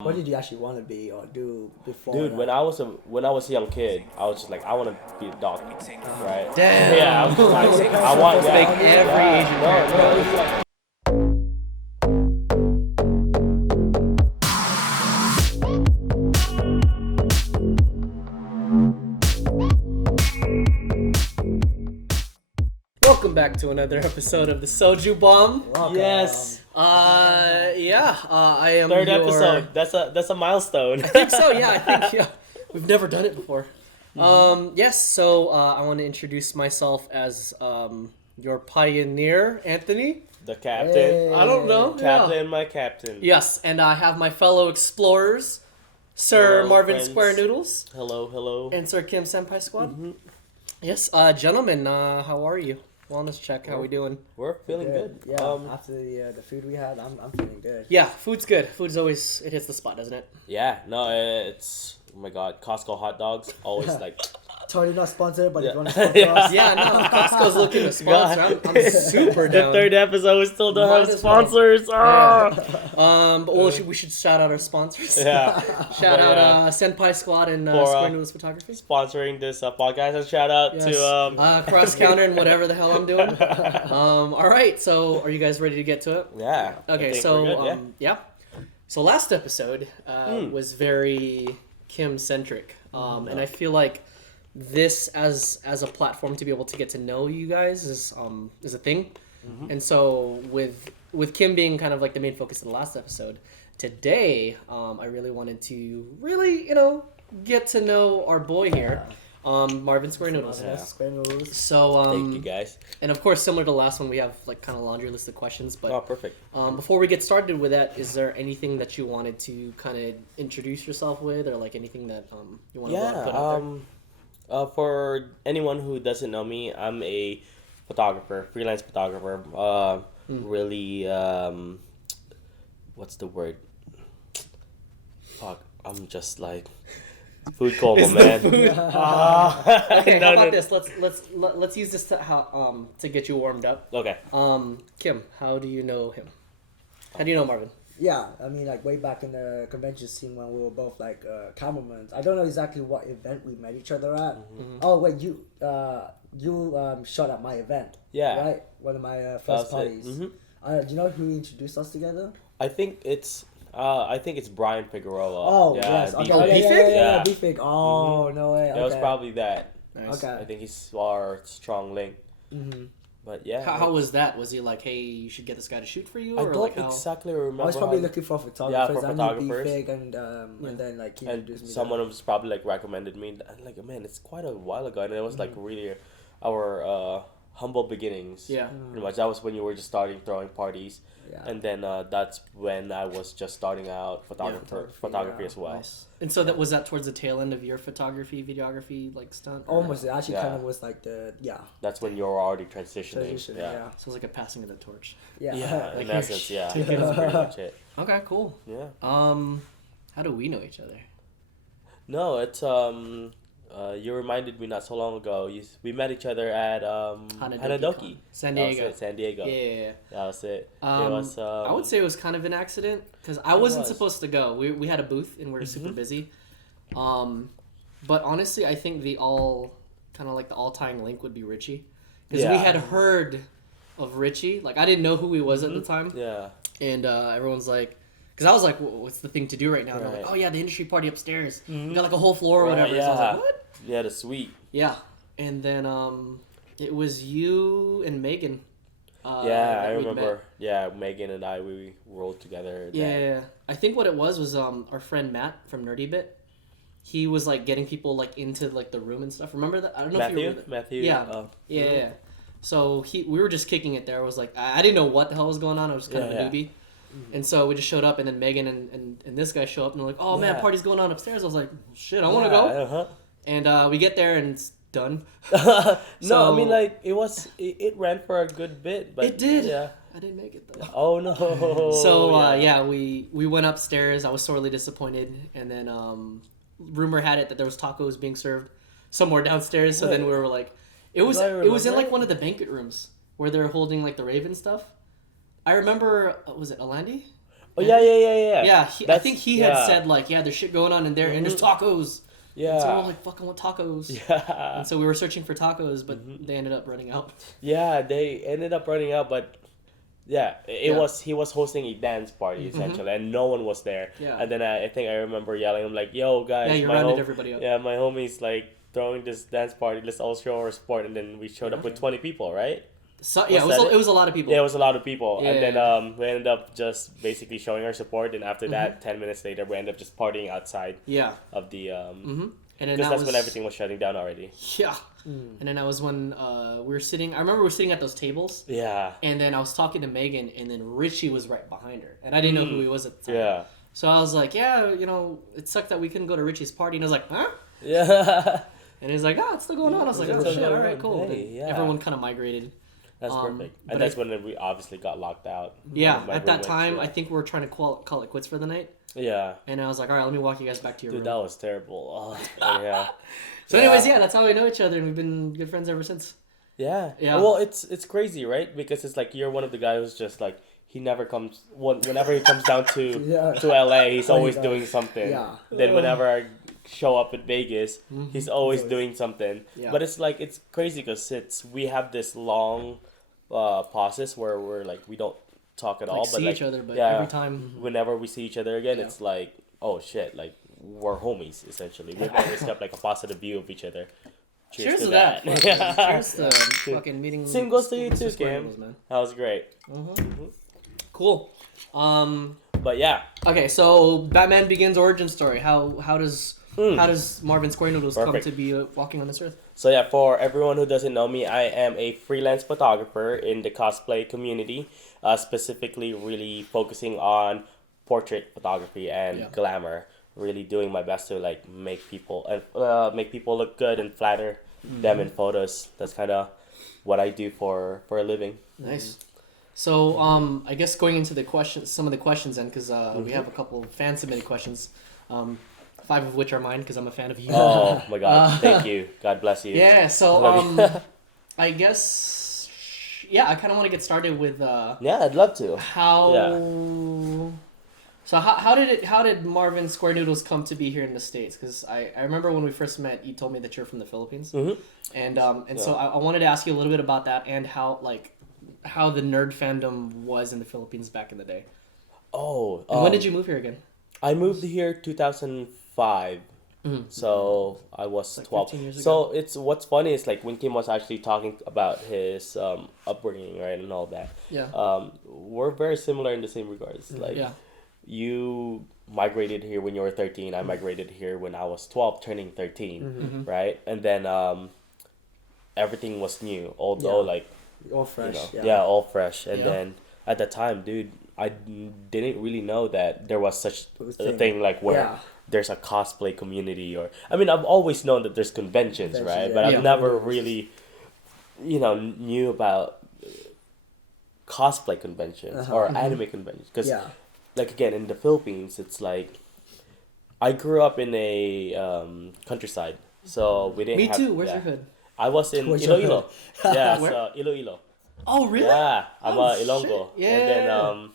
What did you actually want to be or do before? Dude, that? when I was a young kid, I was just like, I want to be a doctor, right? Damn. Yeah, I was just like, I want Like yeah, every yeah, Asian no, parent. no, it's like, Welcome back to another episode of the SojuBomb. Welcome. yes, I am third your... episode. That's a milestone. I think so. Yeah. We've never done it before. Yes. So I want to introduce myself as your pioneer, Anthony. The captain, Hey. I don't know. captain, my captain. Yes, and I have my fellow explorers, Sir Hello, Marvin friends. SquareNoodles Hello. and Sir Kim Senpai Squad. Yes, gentlemen, how are you? Wellness check. How we doing? We're feeling good. Yeah, after the food we had, I'm feeling good. Yeah, food's good. Food's always it hits the spot, doesn't it? Yeah. No, it's oh my god, Costco hot dogs always like. Totally not sponsored, but if Yeah. you want to sponsor Yeah. us, Yeah, no, Costco's looking to sponsor. I'm super The down. third episode we still don't Might have as well. sponsors. Ah! But we should shout out our sponsors. Yeah. Shout But, out Senpai Squad and For, SquareNoodles Photography. Sponsoring this podcast. And shout out Yes. to Cross Counter and whatever the hell I'm doing. All right, so are you guys ready to get to it? yeah. I Okay, think so we're good, yeah. So last episode was very Kim centric, and I feel like this as a platform to be able to get to know you guys is a thing, and so with Kim being kind of like the main focus of the last episode, today I really wanted to get to know our boy here, Marvin SquareNoodles. Yeah. SquareNoodles. So Thank you guys. and of course, similar to the last one, we have like kind of laundry list of questions. But Oh, perfect. before we get started with that, is there anything that you wanted to kind of introduce yourself with, or like anything that you want to put out there? For anyone who doesn't know me, I'm a photographer, freelance photographer. Really, what's the word? Fuck, I'm just like food coma, It's the man. food. Okay, how about this? Let's use this to get you warmed up. Okay. Kim, how do you know him? How do you know Marvin? Yeah, I mean, like way back in the convention scene when we were both like cameramen. I don't know exactly what event we met each other at. Oh wait, you shot at my event. Yeah. Right, one of my That first was it. parties. Do you know who introduced us together? I think it's Brian Figueroa. Oh yeah, yes, okay, B-Fig. B-Fig? yeah, B-Fig. Oh no way. Okay. It was probably that. Nice. Okay. I think he's our strong link. Mm-hmm. But yeah. How was that? Was he like, hey, you should get this guy to shoot for you? I or don't like how? exactly remember. I was probably how- looking for photographers. for I knew photographers. B-Fig and then like he and introduced me. someone was probably like recommended me. And like, man, it's quite a while ago, and it was like really our humble beginnings. Yeah. Pretty much. That was when you were just starting throwing parties, Yeah. and then that's when I was just starting out photography yeah. as well. Nice. And so was that towards the tail end of your photography, videography like stunt? or- Almost. It actually Yeah. kind of was like the That's when you were already transitioning. transition. Yeah. Yeah. So it was like a passing of the torch. Yeah. Yeah, Like in here, essence, yeah. take it. That's pretty much it. Okay, cool. Yeah. How do we know each other? No, it's you reminded me not so long ago. We met each other at Hanadoki. San That was Diego. it, San Diego. Yeah. That was it. It I was. would say it was kind of an accident because I wasn't was. supposed to go. We had a booth and we were super busy. But honestly, I think the all-tying link would be Richie, because we Yeah. had heard of Richie. Like I didn't know who he was at the time, Yeah. and everyone's like, because I was like, what's the thing to do right now? And they're Right. like, oh yeah, the industry party upstairs. We got like a whole floor or Right, whatever. So I was yeah. like, what? Yeah, the suite. Yeah, and then it was you and Megan. Yeah, that I we'd remember. met. Yeah, Megan and I, we rolled together. Yeah, I think what it was our friend Matt from Nerdy Bit. He was like getting people like into like the room and stuff. Remember that? I don't know if you Matthew? remember that. Matthew? Yeah. Oh. Yeah. So we were just kicking it there. I was like, I didn't know what the hell was going on. I was kind of a Yeah. newbie. And so we just showed up, and then Megan and this guy show up, and they're like, oh man, Yeah. party's going on upstairs. I was like, shit, I want to go. Uh-huh. And we get there, and it's done. No, So- I mean, like, it ran for a good bit. But It did. Yeah. I didn't make it though. Oh, no. So we went upstairs. I was sorely disappointed, and then rumor had it that there was tacos being served somewhere downstairs. So then we were like, it was Do I in remember like it? one of the banquet rooms where they're holding like the Raven stuff. I remember, was it Alandi? Oh yeah. Yeah, I think he had said like, yeah, there's shit going on in there, and there's tacos. Yeah. And so we're like, fucking want tacos. Yeah. And so we were searching for tacos, but they ended up running out. Yeah, they ended up running out, but yeah, he was hosting a dance party essentially, and no one was there. Yeah. And then I think I remember yelling, I'm like, "Yo, guys, Yeah, you my rounded everybody up. Yeah, my homie's like throwing this dance party. Let's all show our support." And then we showed up with 20 people, right? So yeah, it was a lot of people. Yeah, it was a lot of people, Yeah, and then we ended up just basically showing our support. And after that, 10 minutes later, we ended up just partying outside. Yeah. Of the And then because that's when everything was shutting down already. Yeah. And then that was when we were sitting. I remember we were sitting at those tables. Yeah. And then I was talking to Megan, and then Richie was right behind her, and I didn't know who he was at the time. Yeah. So I was like, yeah, it sucked that we couldn't go to Richie's party, and I was like, huh? Yeah. And he's like, it's still going on. I was like, oh shit, all right, cool. Hey, yeah. Everyone kind of migrated. That's perfect. And that's when we obviously got locked out. Yeah, at that time, I think we were trying to call it quits for the night. Yeah. And I was like, all right, let me walk you guys back to your room. Dude, that was terrible. Oh, yeah. So anyways, that's how we know each other, and we've been good friends ever since. Yeah. Yeah. Well, it's crazy, right? Because it's like you're one of the guys who's just like, he never comes, whenever he comes down to LA, he's always doing something. Yeah. Then whenever I show up in Vegas, he's always doing something. Yeah. But it's like, it's crazy because we have this long pauses where we're like, we don't talk at all. See but each other, but every time. Whenever we see each other again, it's like, oh shit, like we're homies essentially. We've always kept like a positive view of each other. Cheers to that. Cheers to fucking meeting. Same goes to you too, SquareNoodles, Kim. man. That was great. Cool. But yeah. Okay, so Batman Begins origin story. How does Marvin SquareNoodles come to be walking on this earth? So yeah, for everyone who doesn't know me, I am a freelance photographer in the cosplay community, specifically really focusing on portrait photography and glamour. Really doing my best to like make people look good and flatter them in photos. That's kind of what I do for a living. Nice. So I guess going into some of the questions then, because we have a couple fan submitted questions. 5 of which are mine because I'm a fan of you. Oh my God! Thank you. God bless you. Yeah. So I guess I kind of want to get started with. Yeah, I'd love to. How? Yeah. So how did Marvin SquareNoodles come to be here in the States? Because I remember when we first met, you told me that you're from the Philippines, and so I wanted to ask you a little bit about that and how the nerd fandom was in the Philippines back in the day. Oh. And when did you move here again? I moved here 2005. So I was 12. 15 years ago. So it's what's funny is like when Kim was actually talking about his upbringing, right, and all that. Yeah. We're very similar in the same regards. Like you migrated here when you were 13. I migrated here when I was 12, turning 13, right? And then everything was new, although like all fresh. All fresh. And then at the time, dude, I didn't really know that there was such a thing like where there's a cosplay community, or I mean, I've always known that there's conventions, right? But I've never really, knew about cosplay conventions or anime conventions. Because, like, again, in the Philippines, it's like, I grew up in a countryside, so we didn't Me have... too, where's your hood? I was in Iloilo. Yeah, so Iloilo. Oh, really? Yeah, I'm Ilonggo. Shit. Yeah. And then,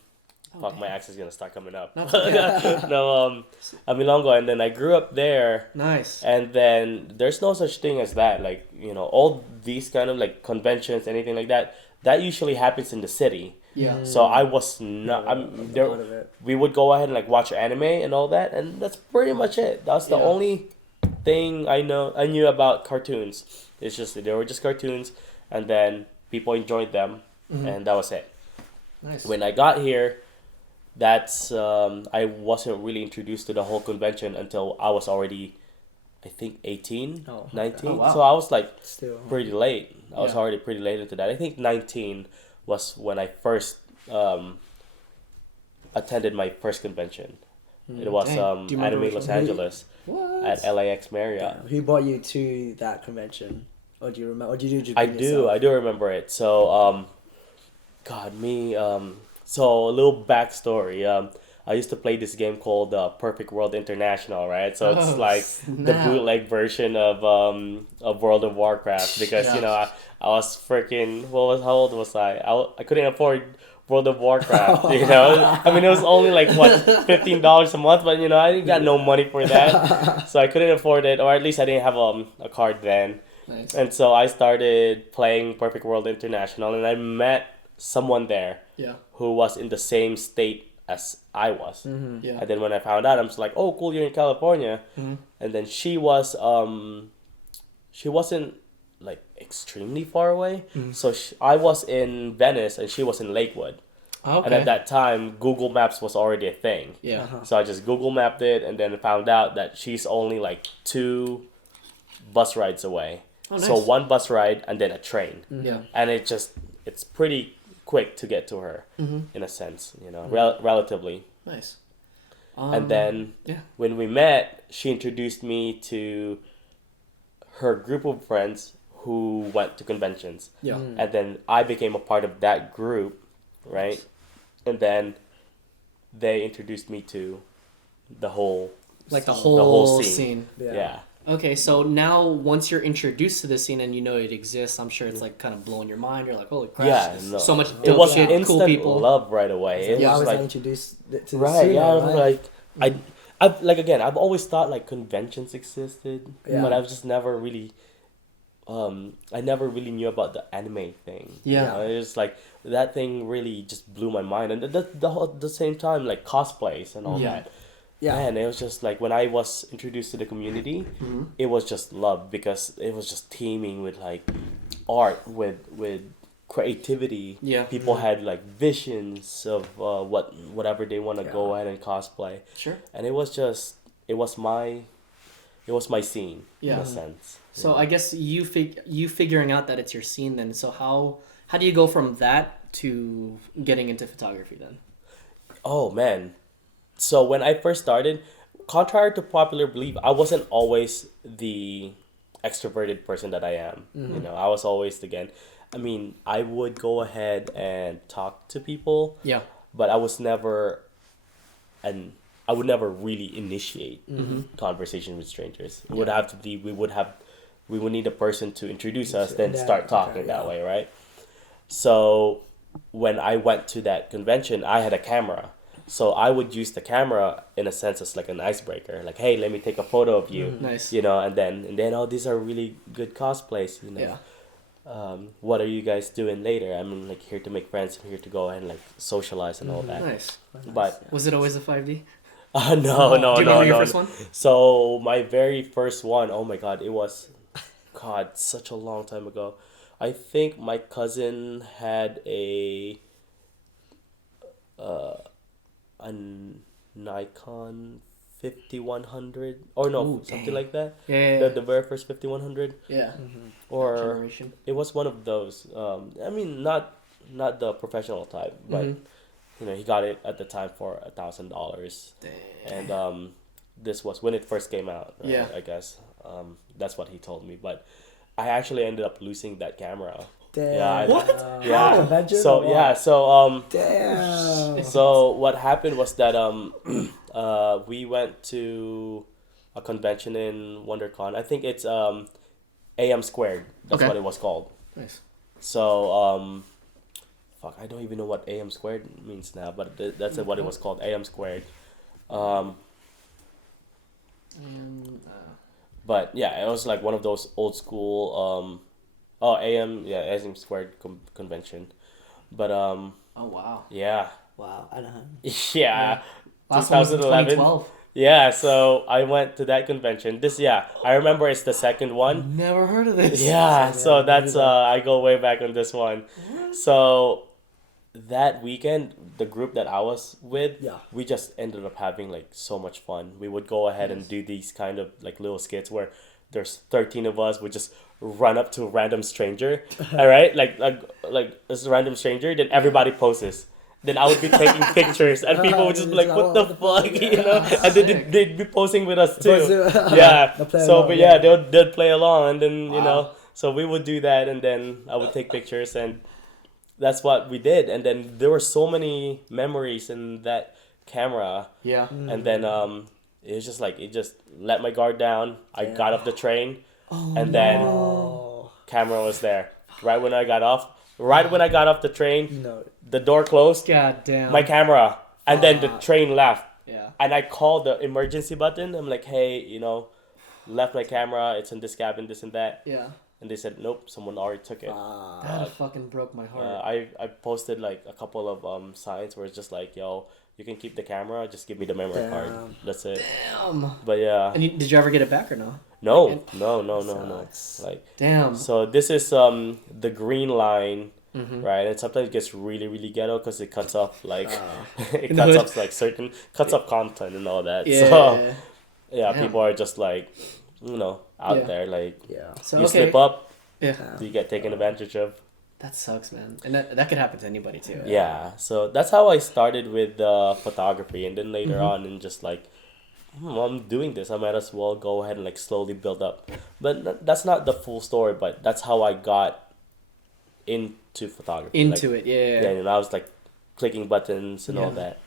fuck, my accent's gonna start coming up. No, I'm Ilonggo, and then I grew up there. Nice. And then there's no such thing as that. Like, all these kind of like conventions, anything like that, that usually happens in the city. Yeah. So I was not. We would go ahead and like watch anime and all that, and that's pretty much it. That's the only thing I knew about cartoons. It's just they were just cartoons, and then people enjoyed them, and that was it. Nice. When I got here, that's I wasn't really introduced to the whole convention until I was already, I think 18, 19. Oh, wow. So I was like Still pretty late. I was already pretty late into that. I think 19 was when I first attended my first convention. It was Anime Los Angeles at LAX Marriott. Who brought you to that convention? Or do you remember? Or did you do? I do remember it. So so a little backstory. I used to play this game called Perfect World International, right? So it's like the bootleg version of World of Warcraft because I was freaking how old was I? I couldn't afford World of Warcraft, you know? I mean, it was only like, what, $15 a month, but, you know, I didn't got no money for that. So I couldn't afford it, or at least I didn't have a card then. Nice. And so I started playing Perfect World International, and I met someone there who was in the same state as I was. Yeah. And then when I found out, I'm just like, oh, cool, you're in California. And then she wasn't like extremely far away. So I was in Venice and she was in Lakewood. Okay. And at that time, Google Maps was already a thing. Yeah. So I just Google mapped it and then found out that she's only like 2 bus rides away. Oh, nice. So 1 bus ride and then a train. Yeah. And it's pretty quick to get to her in a sense, you know, relatively. Nice. And then when we met, she introduced me to her group of friends who went to conventions. Yeah. And then I became a part of that group, right? And then they introduced me to the whole scene. Yeah. Okay, so now once you're introduced to the scene and you know it exists, I'm sure it's like kind of blowing your mind. You're like, holy crap! Yeah, so much it dope was shit, instant cool people. love right away. It I was was like introduced to the right, scene, yeah, right? like I've like again, I've always thought like conventions existed, Yeah. but I've just never really, I never really knew about the anime thing. Yeah. You know, it was like that thing really just blew my mind, and the same time like cosplays and all that. Yeah. Man, it was just like when I was introduced to the community, it was just love because it was just teeming with like art, with creativity. Yeah. People had like visions of whatever they want to go ahead and cosplay. Sure. And it was my scene in a sense. So I guess you figuring out that it's your scene then. So how do you go from that to getting into photography then? Oh man. So when I first started, contrary to popular belief, I wasn't always the extroverted person that I am. You know, I was always I would go ahead and talk to people. Yeah. But I would never really initiate conversation with strangers. It would have to be we would need a person to introduce us, then start talking that way, right? So when I went to that convention, I had a camera. So I would use the camera in a sense as like an icebreaker. Like, hey, let me take a photo of you. Nice. You know, and then oh, these are really good cosplays, you know. Yeah. What are you guys doing later? I'm like here to make friends. I'm here to go and like socialize and all that. Nice. But Was it always a 5D? no. Do you remember your first one? So my very first one, oh my god, it was, such a long time ago. I think my cousin had a Nikon 5100 or no, something like that. Yeah. The very first 5100. Yeah. Or Generation. it was one of those. I mean, not the professional type, but you know, he got it at the time for $1,000. And this was when it first came out. Right? Yeah. I guess that's what he told me. But I actually ended up losing that camera. Damn. Yeah. What? Yeah. Adventure So or yeah. what? So Damn. So what happened was that we went to a convention in WonderCon. I think it's AM Squared. That's what it was called. Nice. So fuck, I don't even know what AM Squared means now, but that's what it was called, AM Squared. But yeah, it was like one of those old school AM Squared convention. But oh wow. yeah. Wow. I don't know. Yeah. Last one was in 2011. 2012. Yeah, so I went to that convention. I remember it's the second one. Never heard of this. Yeah, so that's I go way back on this one. So that weekend, the group that I was with, we just ended up having like so much fun. We would go ahead and do these kind of like little skits where there's 13 of us would just run up to a random stranger, all right, like this random stranger, then everybody poses. Then I would be taking pictures, and people would just be like, "What the fuck," you know? And then they'd be posing with us too. Yeah. So, but yeah, they'd play along, and then you know, so we would do that, and then I would take pictures, and that's what we did. And then there were so many memories in that camera. Yeah. And then it was just like it just let my guard down. I got off the train, and then camera was there. Right when I got off, Right when I got off the train, the door closed. God damn. My camera, and then the train left. Yeah. And I called the emergency button. I'm like, hey, left my camera. It's in this cabin, this and that. Yeah. And they said, nope, someone already took it. That fucking broke my heart. I posted like a couple of signs where it's just like, yo, you can keep the camera, just give me the memory card. That's it. Damn. But yeah. And did you ever get it back or no? No. Like, damn. So this is the green line, right? And sometimes it gets really, really ghetto because it cuts off like it cuts off like cuts off content and all that. Yeah. So yeah, Damn. people are just like, out there like So, you slip up, you get taken advantage of. That sucks, man. And that could happen to anybody too. Yeah. So that's how I started with photography, and then later on, and just like, I'm doing this, I might as well go ahead and like slowly build up. But that's not the full story. But that's how I got into photography. Yeah. And I was like clicking buttons and all that.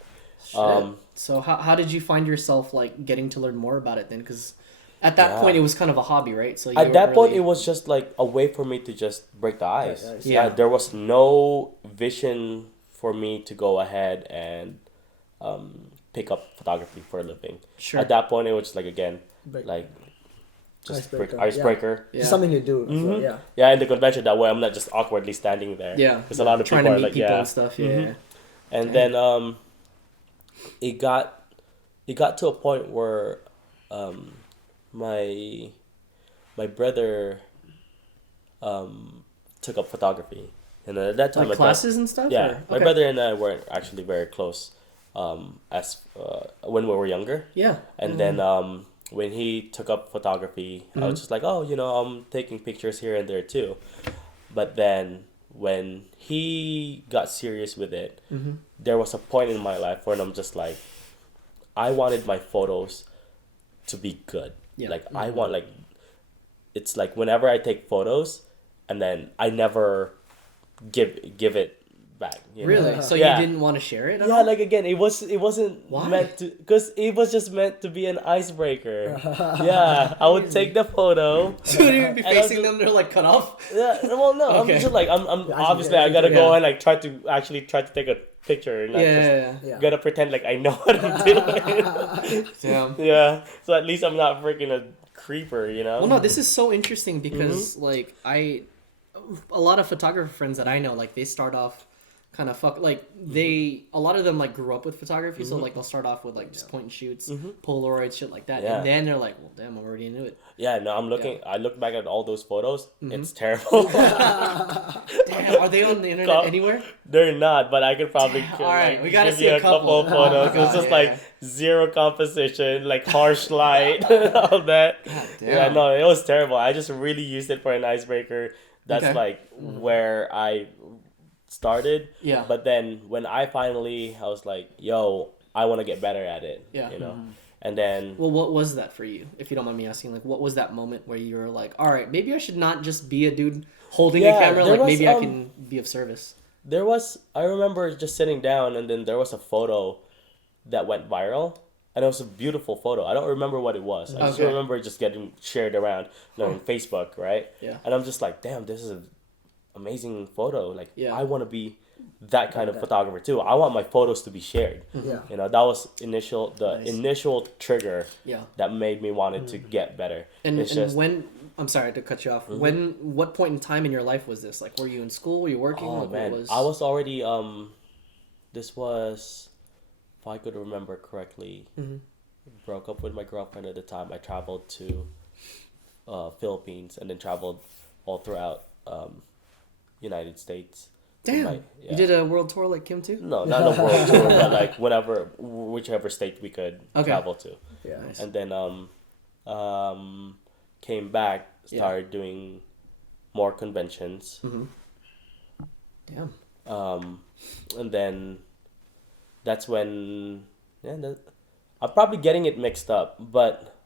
Shit. So how did you find yourself like getting to learn more about it then? Because at that point it was kind of a hobby, right? So at that point it was just like a way for me to just break the ice. Yeah. There was no vision for me to go ahead and pick up photography for a living. Sure. At that point it was just like again like just icebreaker. Just something to do. So, yeah, in the convention that way I'm not just awkwardly standing there. Yeah. Because a lot of trying people to are meet like people and stuff. Yeah. And then it got to a point where my brother took up photography, and at that time like classes and stuff. Yeah, my brother and I weren't actually very close as when we were younger. Yeah. And then when he took up photography, I was just like, oh, I'm taking pictures here and there too. But then when he got serious with it, there was a point in my life where I'm just like, I wanted my photos to be good. Yeah. Like I want like, it's like whenever I take photos, and then I never give it back. Really? So you didn't want to share it? Yeah, like again, it wasn't meant to, because it was just meant to be an icebreaker. Yeah, I would take the photo. So you'd be facing them, they're like cut off. Yeah, well, no, okay. I'm just like I'm obviously I gotta go and like try to take a picture and gotta pretend like I know what I'm doing. Damn. Yeah, so at least I'm not freaking a creeper, Well, no, this is so interesting because like a lot of photographer friends that I know, like they start off kind of a lot of them like grew up with photography, so like they'll start off with like just point and shoots, Polaroids, shit like that, and then they're like, well, damn, I'm already into it. Yeah, no, I look back at all those photos, it's terrible. Damn, are they on the internet anywhere? They're not, but I could probably we gotta give see you a couple of photos. It's just like zero composition, like harsh light, all that. Yeah, no, it was terrible. I just really used it for an icebreaker. That's like where I started. Yeah. But then when I was like, yo, I want to get better at it. Yeah. And then... Well, what was that for you? If you don't mind me asking, like, what was that moment where you were like, all right, maybe I should not just be a dude holding a camera, like maybe I can be of service. I remember just sitting down, and then there was a photo that went viral. And it was a beautiful photo. I don't remember what it was. I just remember it just getting shared around on Facebook, right? Yeah. And I'm just like, damn, this is an amazing photo. Like, I want to be that kind of photographer too. I want my photos to be shared. Yeah. That was initial trigger that made me wanted to get better. And when, I'm sorry to cut you off. What point in time in your life was this? Like, were you in school? Were you working? Oh, man. I was already, this was... If I could remember correctly, broke up with my girlfriend at the time. I traveled to Philippines and then traveled all throughout United States. Damn, you did a world tour like Kim too? No, not a world tour, but like whichever state we could travel to. Yeah, nice. And then came back, started doing more conventions. Damn. And then. That's when, I'm probably getting it mixed up, but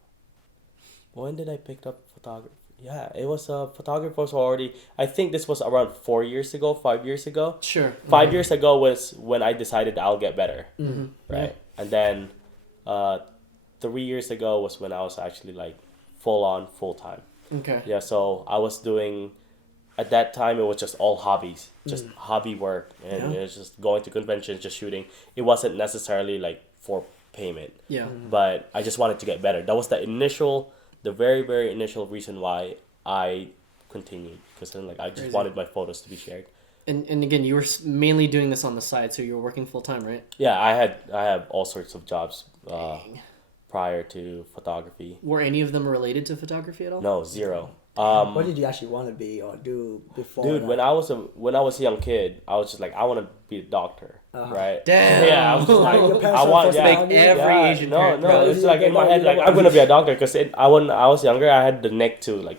when did I pick up photography? Yeah, it was photographers already, I think this was around 5 years ago. Sure. 5 years ago was when I decided I'll get better, right? And then 3 years ago was when I was actually like full time. Okay. Yeah, so I was doing at that time it was just all hobbies, just hobby work, and it was just going to conventions, just shooting. It wasn't necessarily like for payment. Yeah. But I just wanted to get better. That was the very, very initial reason why I continued, because then like I just wanted my photos to be shared. And again, you were mainly doing this on the side, so you were working full time, right? Yeah, I have all sorts of jobs prior to photography. Were any of them related to photography at all? No, zero. What did you actually want to be or do before? Dude, when I was a young kid, I was just like, I want to be a doctor, right? Damn. Yeah, I was just like, Your parents I were want, forced yeah, Like every Asian parent. no, it's like in my head, like I'm gonna be a doctor, because when I was younger, I had the neck to like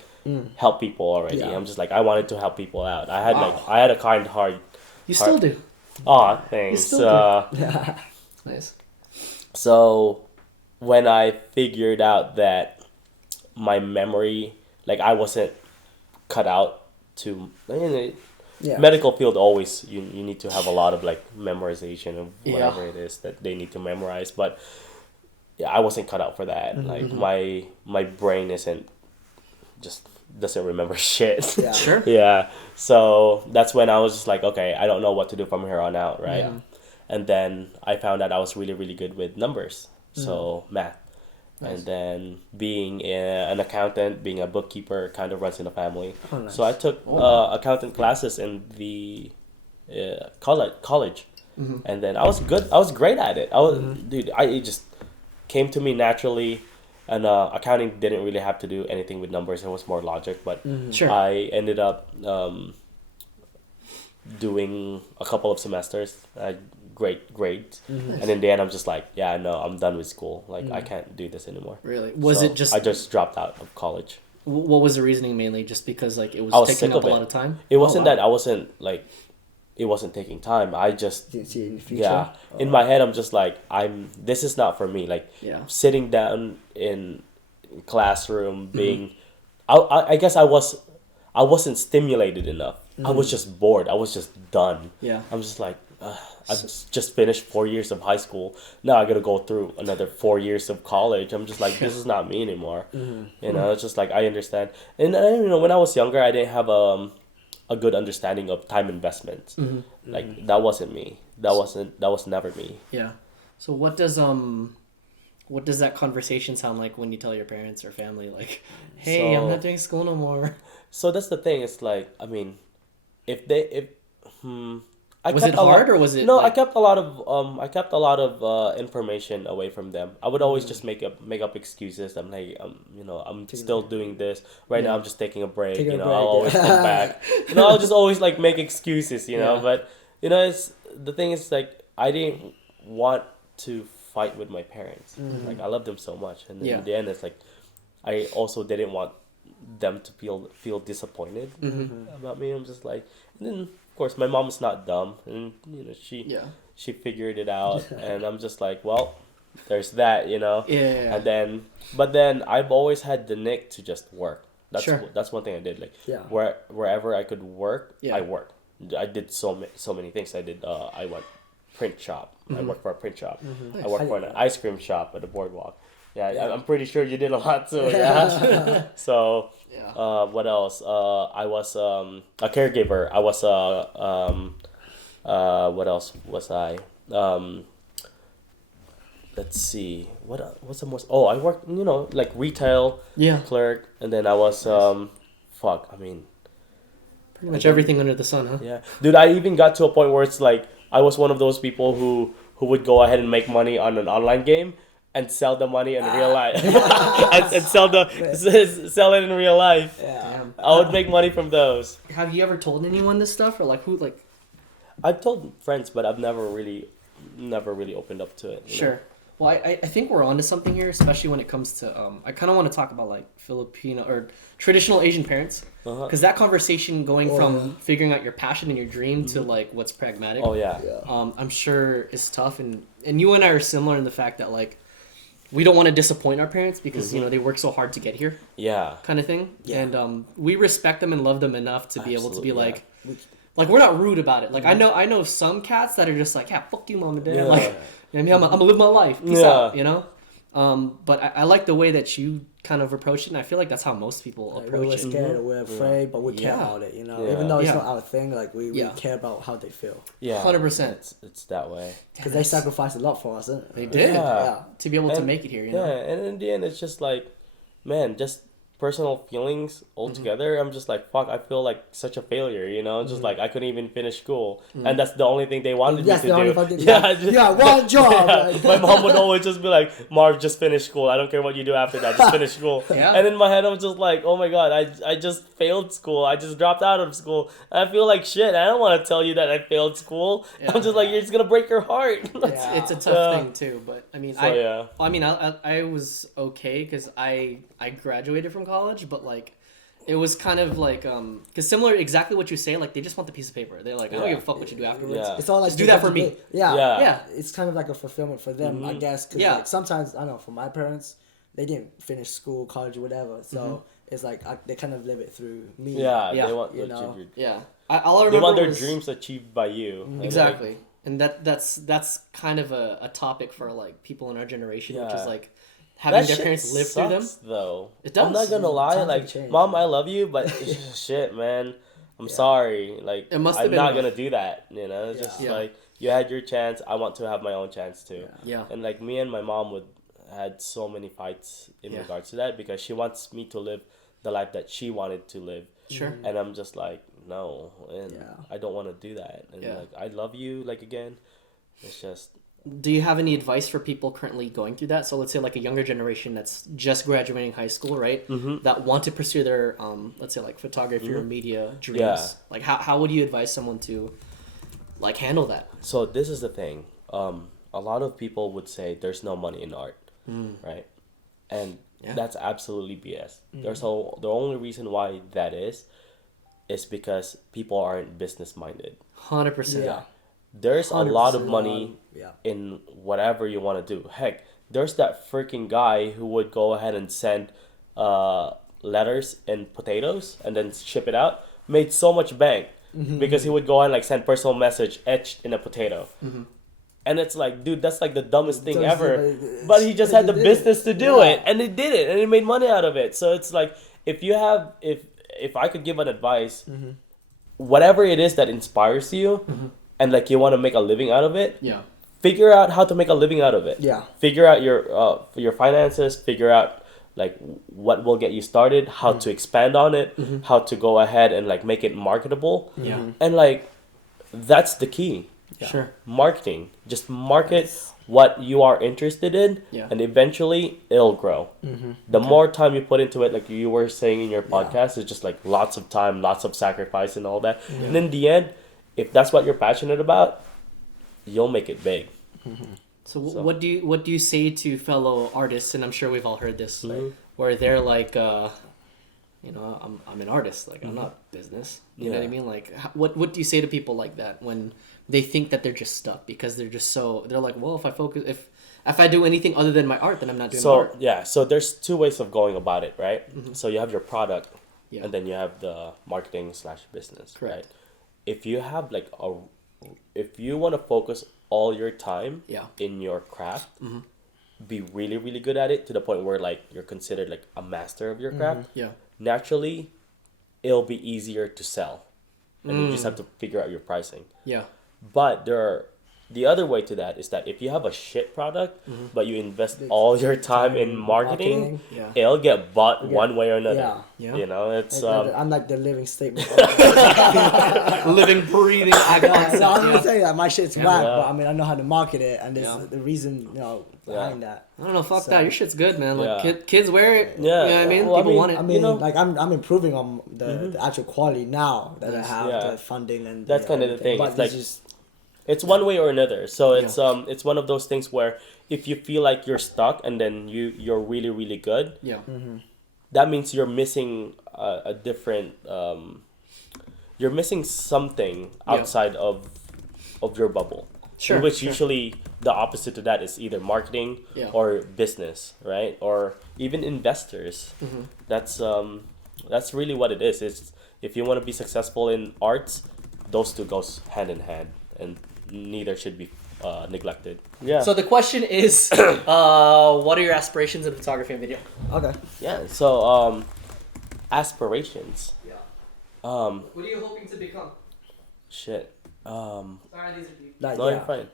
help people already. Yeah. I'm just like, I wanted to help people out. I had a kind heart. You still do. Aw, thanks. still do. Nice. So when I figured out that my memory, like I wasn't cut out to medical field, always you need to have a lot of like memorization of whatever it is that they need to memorize, but I wasn't cut out for that. Like my brain doesn't remember shit. Yeah. Sure. Yeah. So that's when I was just like, okay, I don't know what to do from here on out, right? Yeah. And then I found out I was really, really good with numbers, so math. Nice. And then being an accountant, being a bookkeeper, kind of runs in the family. Oh, nice. So I took accountant classes in the college, and then I was good. I was great at it. It just came to me naturally. And accounting didn't really have to do anything with numbers. It was more logic. But Sure. I ended up doing a couple of semesters, great grades. And in the end, I'm just like, yeah, no, I'm done with school. Like, I can't do this anymore. Really? Was So it just... I just dropped out of college. What was the reasoning mainly? Just because like it was, I was taking sick up of a it. lot of time? It wasn't wow. that I wasn't, like, it wasn't taking time. I just... Did you see in the future? Yeah. In my head, I'm just like, this is not for me. Like, Yeah. sitting down in classroom, being... I guess I wasn't stimulated enough. I was just bored. I was just done. Yeah. I'm just like, I just finished 4 years of high school. Now I gotta go through another 4 years of college. I'm just like, this is not me anymore. You know, it's just like, I understand. And when I was younger, I didn't have a good understanding of time investment. Like, that wasn't me. That was never me. Yeah. So what does that conversation sound like when you tell your parents or family, like, hey, I'm not doing school no more? So that's the thing. It's like, I mean, Was it hard or was it? No, like... I kept a lot of information away from them. I would always just make up excuses. I'm like, I'm still doing this right now. I'm just taking a break. I'll always come back. I'll just always like make excuses. But it's the thing is like I didn't want to fight with my parents. Like I love them so much, and in the end, it's like I also didn't want them to feel disappointed about me. I'm just like, and then of course my mom's not dumb, and she figured it out, and I'm just like, well, there's that, Yeah. And then I've always had the nick to just work. That's one thing I did. Like wherever I could work, I worked. I did so many things. I went print shop. I worked for a print shop. I worked for an ice cream shop at the boardwalk. Yeah, I'm pretty sure you did a lot too. Yeah. So, what else? I was a caregiver. I was what else was I? Let's see. What's the most? Oh, I worked. Like retail. Clerk, and then I was pretty much everything under the sun, huh? Yeah, dude. I even got to a point where it's like I was one of those people who would go ahead and make money on an online game and sell the money in real life, and sell it in real life. Yeah. I would make money from those. Have you ever told anyone this stuff, or like who like? I've told friends, but I've never really opened up to it. Sure. Well, I think we're onto something here, especially when it comes to I kind of want to talk about like Filipino or traditional Asian parents, because that conversation going from figuring out your passion and your dream to like what's pragmatic. Oh yeah. I'm sure is tough, and you and I are similar in the fact that like we don't want to disappoint our parents because they work so hard to get here. Yeah. Kind of thing. Yeah. And we respect them and love them enough to be able to be like we're not rude about it. Like I know some cats that are just like, yeah, fuck you, mom and dad. Like. I'm gonna live my life. Peace out, But I like the way that you kind of approach it, and I feel like that's how most people approach we're it. scared or we're afraid, but we care about it, even though it's not our thing, like we care about how they feel. 100%. It's that way. Because they sacrificed a lot for us, isn't it? They did. Yeah. To be able to make it here, you know? Yeah, and in the end, it's just like, man, just personal feelings altogether. I'm just like, fuck, I feel like such a failure, just like I couldn't even finish school, and that's the only thing they wanted me to do. One job. Yeah. My mom would always just be like, Marv, just finish school, I don't care what you do after that, just finish school. And in my head I'm just like, oh my god, I just failed school, I just dropped out of school, I feel like shit, I don't want to tell you that I failed school. I'm just like, you're just gonna break your heart. It's a tough thing too, but I mean, I was okay because I graduated from college, but like it was kind of like because similar, exactly what you say, like they just want the piece of paper. They're like, I don't give a fuck what you do afterwards. It's all like, just do that for me. It's kind of like a fulfillment for them, I guess, because like sometimes, I don't know, for my parents, they didn't finish school, college, or whatever, so it's like they kind of live it through me. They want you know. All I remember they want their was, dreams achieved by you. Exactly. And that's kind of a topic for like people in our generation, which is like having their parents live through them. Though it does. I'm not gonna lie, like, Mom, I love you, but shit, man, I'm sorry. Like, I'm not gonna do that. It's just like, you had your chance. I want to have my own chance too. And like, me and my mom had so many fights in regards to that, because she wants me to live the life that she wanted to live. Sure. And I'm just like, no, and I don't want to do that. And like, I love you, like, again. It's just. Do you have any advice for people currently going through that? So let's say like a younger generation that's just graduating high school, right? That want to pursue their, let's say like photography or media dreams. Yeah. Like how would you advise someone to like handle that? So this is the thing. A lot of people would say there's no money in art, right? And that's absolutely BS. The only reason why that is because people aren't business minded. 100%. Yeah. There's a lot of money in whatever you want to do. Heck, there's that freaking guy who would go ahead and send letters and potatoes and then ship it out. Made so much bank because he would go ahead and like send personal message etched in a potato. And it's like, dude, that's like the dumbest thing ever. But he just had the business to do it, and he did it, and he made money out of it. So it's like, if I could give an advice, whatever it is that inspires you, and like you want to make a living out of it, figure out how to make a living out of it. Figure out your finances, figure out like what will get you started, how to expand on it, how to go ahead and like make it marketable. And like, that's the key. Sure. Marketing. Just market what you are interested in, and eventually it'll grow. The more time you put into it, like you were saying in your podcast, it's just like lots of time, lots of sacrifice and all that. And in the end, if that's what you're passionate about, you'll make it big. So what do you say to fellow artists? And I'm sure we've all heard this, where they're like, I'm an artist, like I'm not business. You know what I mean? Like, what do you say to people like that when they think that they're just stuck because they're like, well, if I do anything other than my art, then I'm not doing art. So there's two ways of going about it, right? So you have your product, and then you have the marketing / business. Correct. Right? If you have like if you want to focus all your time in your craft, be really, really good at it to the point where like you're considered like a master of your craft. Naturally, it'll be easier to sell, and you just have to figure out your pricing. But the other way to that is that if you have a shit product, but you invest all your time in marketing, it'll get bought one way or another. You know, it's I'm like the living statement. Living, breathing icon. So I'm gonna say that my shit's whack, but I mean I know how to market it, and there's the reason behind that. I don't know, fuck that. Your shit's good, man. Like kids wear it. You know what I mean? People want it. I mean, like I'm improving on the actual quality now that I have the funding and that's kind of the thing. But it's like it's one way or another. So it's one of those things where if you feel like you're stuck and then you're really, really good, that means you're missing a different you're missing something outside of your bubble. Which usually the opposite to that is either marketing or business, right? Or even investors. That's really what it is. It's if you want to be successful in arts, those two goes hand in hand, and neither should be neglected. Yeah. So the question is, what are your aspirations in photography and video? Okay. Yeah. So aspirations. Yeah. Um. What are you hoping to become? Shit. Sorry, these are deep. Like, No, yeah. you're fine.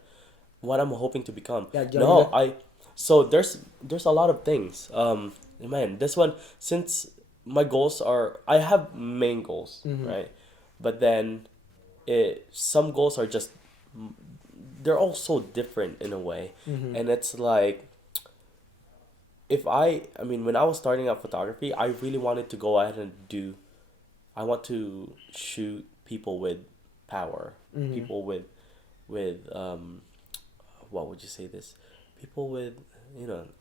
What I'm hoping to become. Yeah, No, So there's a lot of things. Man, this one, since my goals are, I have main goals, right? But then, some goals are just, they're all so different in a way, and it's like, I mean, when I was starting out photography, I really wanted to go ahead and I want to shoot people with power, people with what would you say this? People with,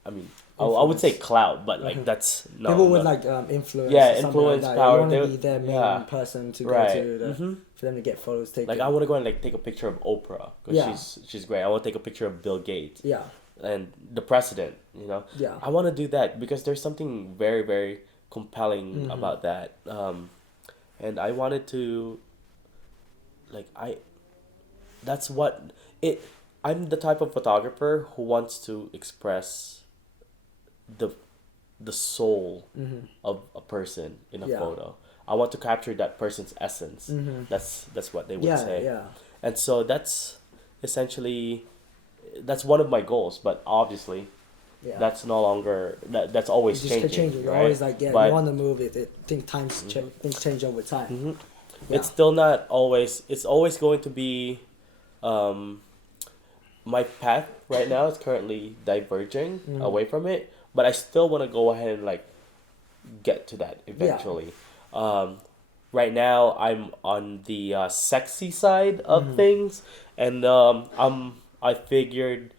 I mean, I would say clout, but like that's no. People with like influence. Yeah, or something influence, like that. power, You want to they- be their main yeah. person to Right. go to for them to get photos taken. Like I want to go and like take a picture of Oprah because Yeah. she's great. I want to take a picture of Bill Gates Yeah. and the president. Yeah. I want to do that because there's something very very compelling about that. And I wanted to. Like that's what it. I'm the type of photographer who wants to express the soul of a person in a Yeah. photo. I want to capture that person's essence. That's what they would Yeah. say. Yeah. And so that's one of my goals, but obviously Yeah. that's no longer that's always It just changing. You're right? always like, yeah, But you want to move it. Things change over time. Yeah. it's still not always. It's always going to be my path right now is currently diverging away from it, but I still want to go ahead and like get to that eventually. Right now I'm on the sexy side of things, and I figured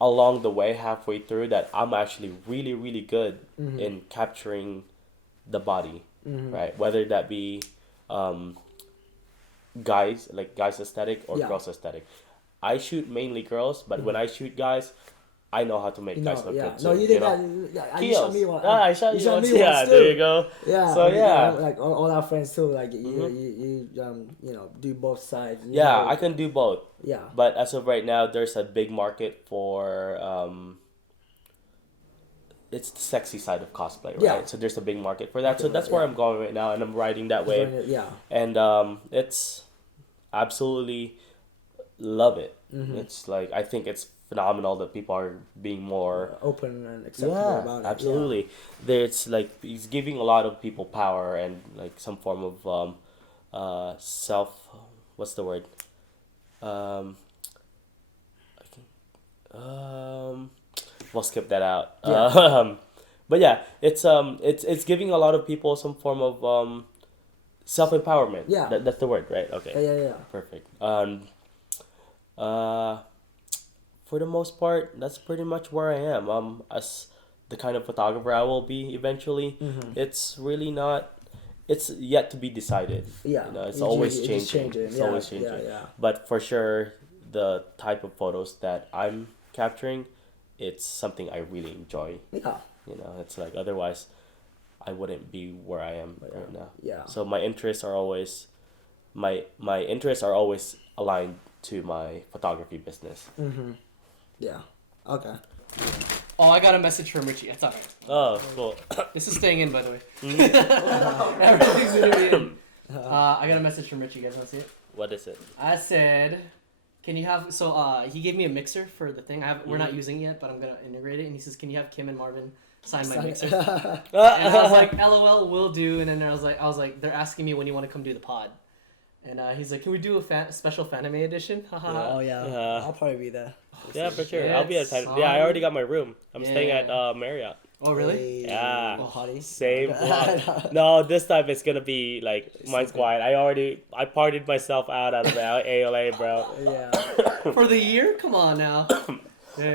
along the way, halfway through, that I'm actually really really good in capturing the body, right? Whether that be guys aesthetic or Yeah. girls aesthetic. I shoot mainly girls, but when I shoot guys, I know how to make guys look yeah. good too. No, you did that. You showed me one. I shot you once. me Yeah, once there too. you go. Yeah. So yeah. Like all our friends too. Like you do both sides. Yeah, I can do both. Yeah. But as of right now, there's a big market for it's the sexy side of cosplay, right? Yeah. So there's a big market for that. So that's where I'm going right now, and I'm riding that wave. Yeah. And it's absolutely love it. It's like I think it's phenomenal that people are being more Open and acceptable about it. absolutely. There's like he's giving a lot of people power and like some form of self. What's the word? We'll skip that out. Yeah. But yeah, it's giving a lot of people some form of self empowerment. Yeah. That's the word, right? Okay. Yeah. Perfect. For the most part, that's pretty much where I am. As the kind of photographer I will be eventually, it's really not. It's yet to be decided. Yeah. It's It always just- changing. changing. It's Yeah, always changing. yeah. But for sure, the type of photos that I'm capturing, it's something I really enjoy. Yeah. It's like otherwise, I wouldn't be where I am right now. Yeah. So my interests are always, my interests are always aligned to my photography business. Yeah. Okay. Oh, I got a message from Richie. It's alright. Oh, cool. This is staying in, by the way. Everything's gonna be in. I got a message from Richie. You guys want to see it? What is it? I said, "Can you have?" So, he gave me a mixer for the thing. We're not using it yet, but I'm gonna integrate it. And he says, "Can you have Kim and Marvin sign my mixer?" And I was like, "LOL, will do." And then I was like, "They're asking me when you want to come do the pod." And he's like, "Can we do a special Fanime edition?" Oh yeah. Yeah. I'll probably be there. Yeah, for sure. shit, I'll be at time. son. Yeah, I already got my room. I'm staying Yeah. at Marriott. Oh really? Hey, Yeah. party. Same block. No, this time it's gonna be like mine's quiet. I partied myself out of the ALA, bro. Yeah. For the year? Come on now. Yeah.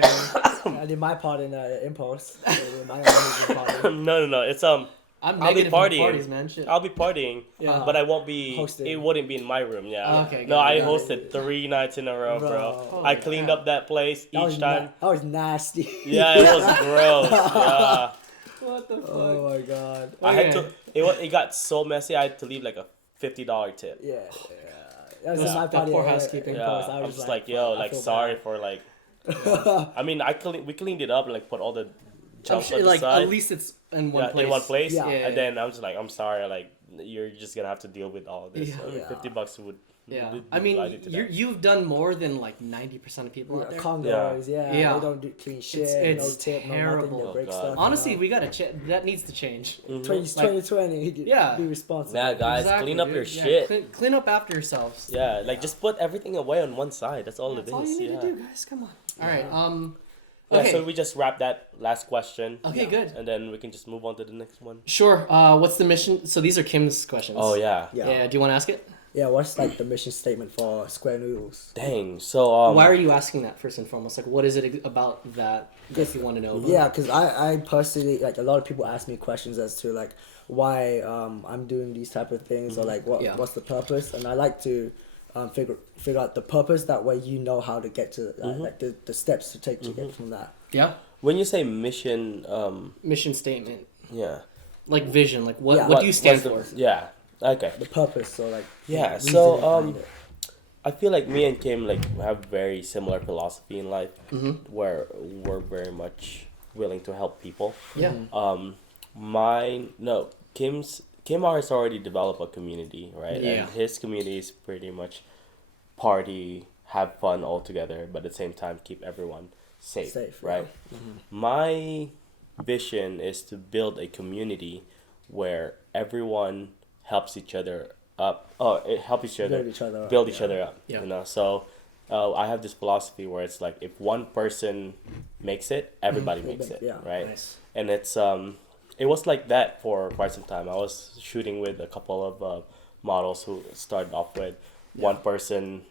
I did my part in Impulse. I did my own party. No. It's I'm I'll be negative on partying. parties, man. Shit. I'll be partying, Yeah. but I won't be. Hosting. It wouldn't be in my room. Yeah. Okay, No, got I it. hosted 3 nights in a row, Bro. bro. Holy I cleaned crap. up that place That was each time. that was nasty. Yeah, it was gross. Yeah. What the fuck? Oh my god. I had Okay. to. It got so messy. I had to leave like a $50 tip. Yeah. That was my that poor housekeeping post. I'm just like, yo, like sorry bad. for like. I mean, we cleaned it up and like put all the junk sure, on the like side. at least it's in one place. In one place. Yeah. And then I'm just like, I'm sorry, like you're just gonna have to deal with all this. Yeah. I mean, $50 would. Yeah, I mean, you've done more than like 90% of people out there. Congos, Yeah. they don't do clean shit. It's no tip, terrible. No nothing, they break stuff. Honestly, we gotta that needs to change. 2020, be responsible. Yeah, guys, Exactly, clean up dude. your Yeah, shit. Clean up after yourselves. Yeah, like just put everything away on one side. That's all it That's is. all you need yeah. to do, guys. Come on. All right. Yeah, Okay. so we just wrap that last question. Okay, good. And then we can just move on to the next one. Sure. What's the mission? So these are Kim's questions. Oh yeah. Yeah. Do you want to ask it? Yeah, what's like the mission statement for SquareNoodles? Dang. So why are you asking that first and foremost? Like, what is it about that you want to know? Yeah, because I personally, like, a lot of people ask me questions as to like why I'm doing these type of things or like what's the purpose, and I like to figure out the purpose. That way you know how to get to like the steps to take to get from that. Yeah. When you say mission, Mission statement. Yeah. Like vision. Like what? Yeah. What do you stand for? Yeah. Okay. The purpose, so like Yeah. the So reasoning behind it. I feel like me and Kim like have very similar philosophy in life, where we're very much willing to help people. Yeah. Kim has already developed a community, right? Yeah. And his community is pretty much party, have fun all together, but at the same time keep everyone safe right? Yeah. My vision is to build a community where everyone helps each other up. Help each other build each other up. Yeah. You know, so I have this philosophy where it's like if one person makes it, everybody makes it. Yeah. Right. Nice. And it's it was like that for quite some time. I was shooting with a couple of models who started off with one person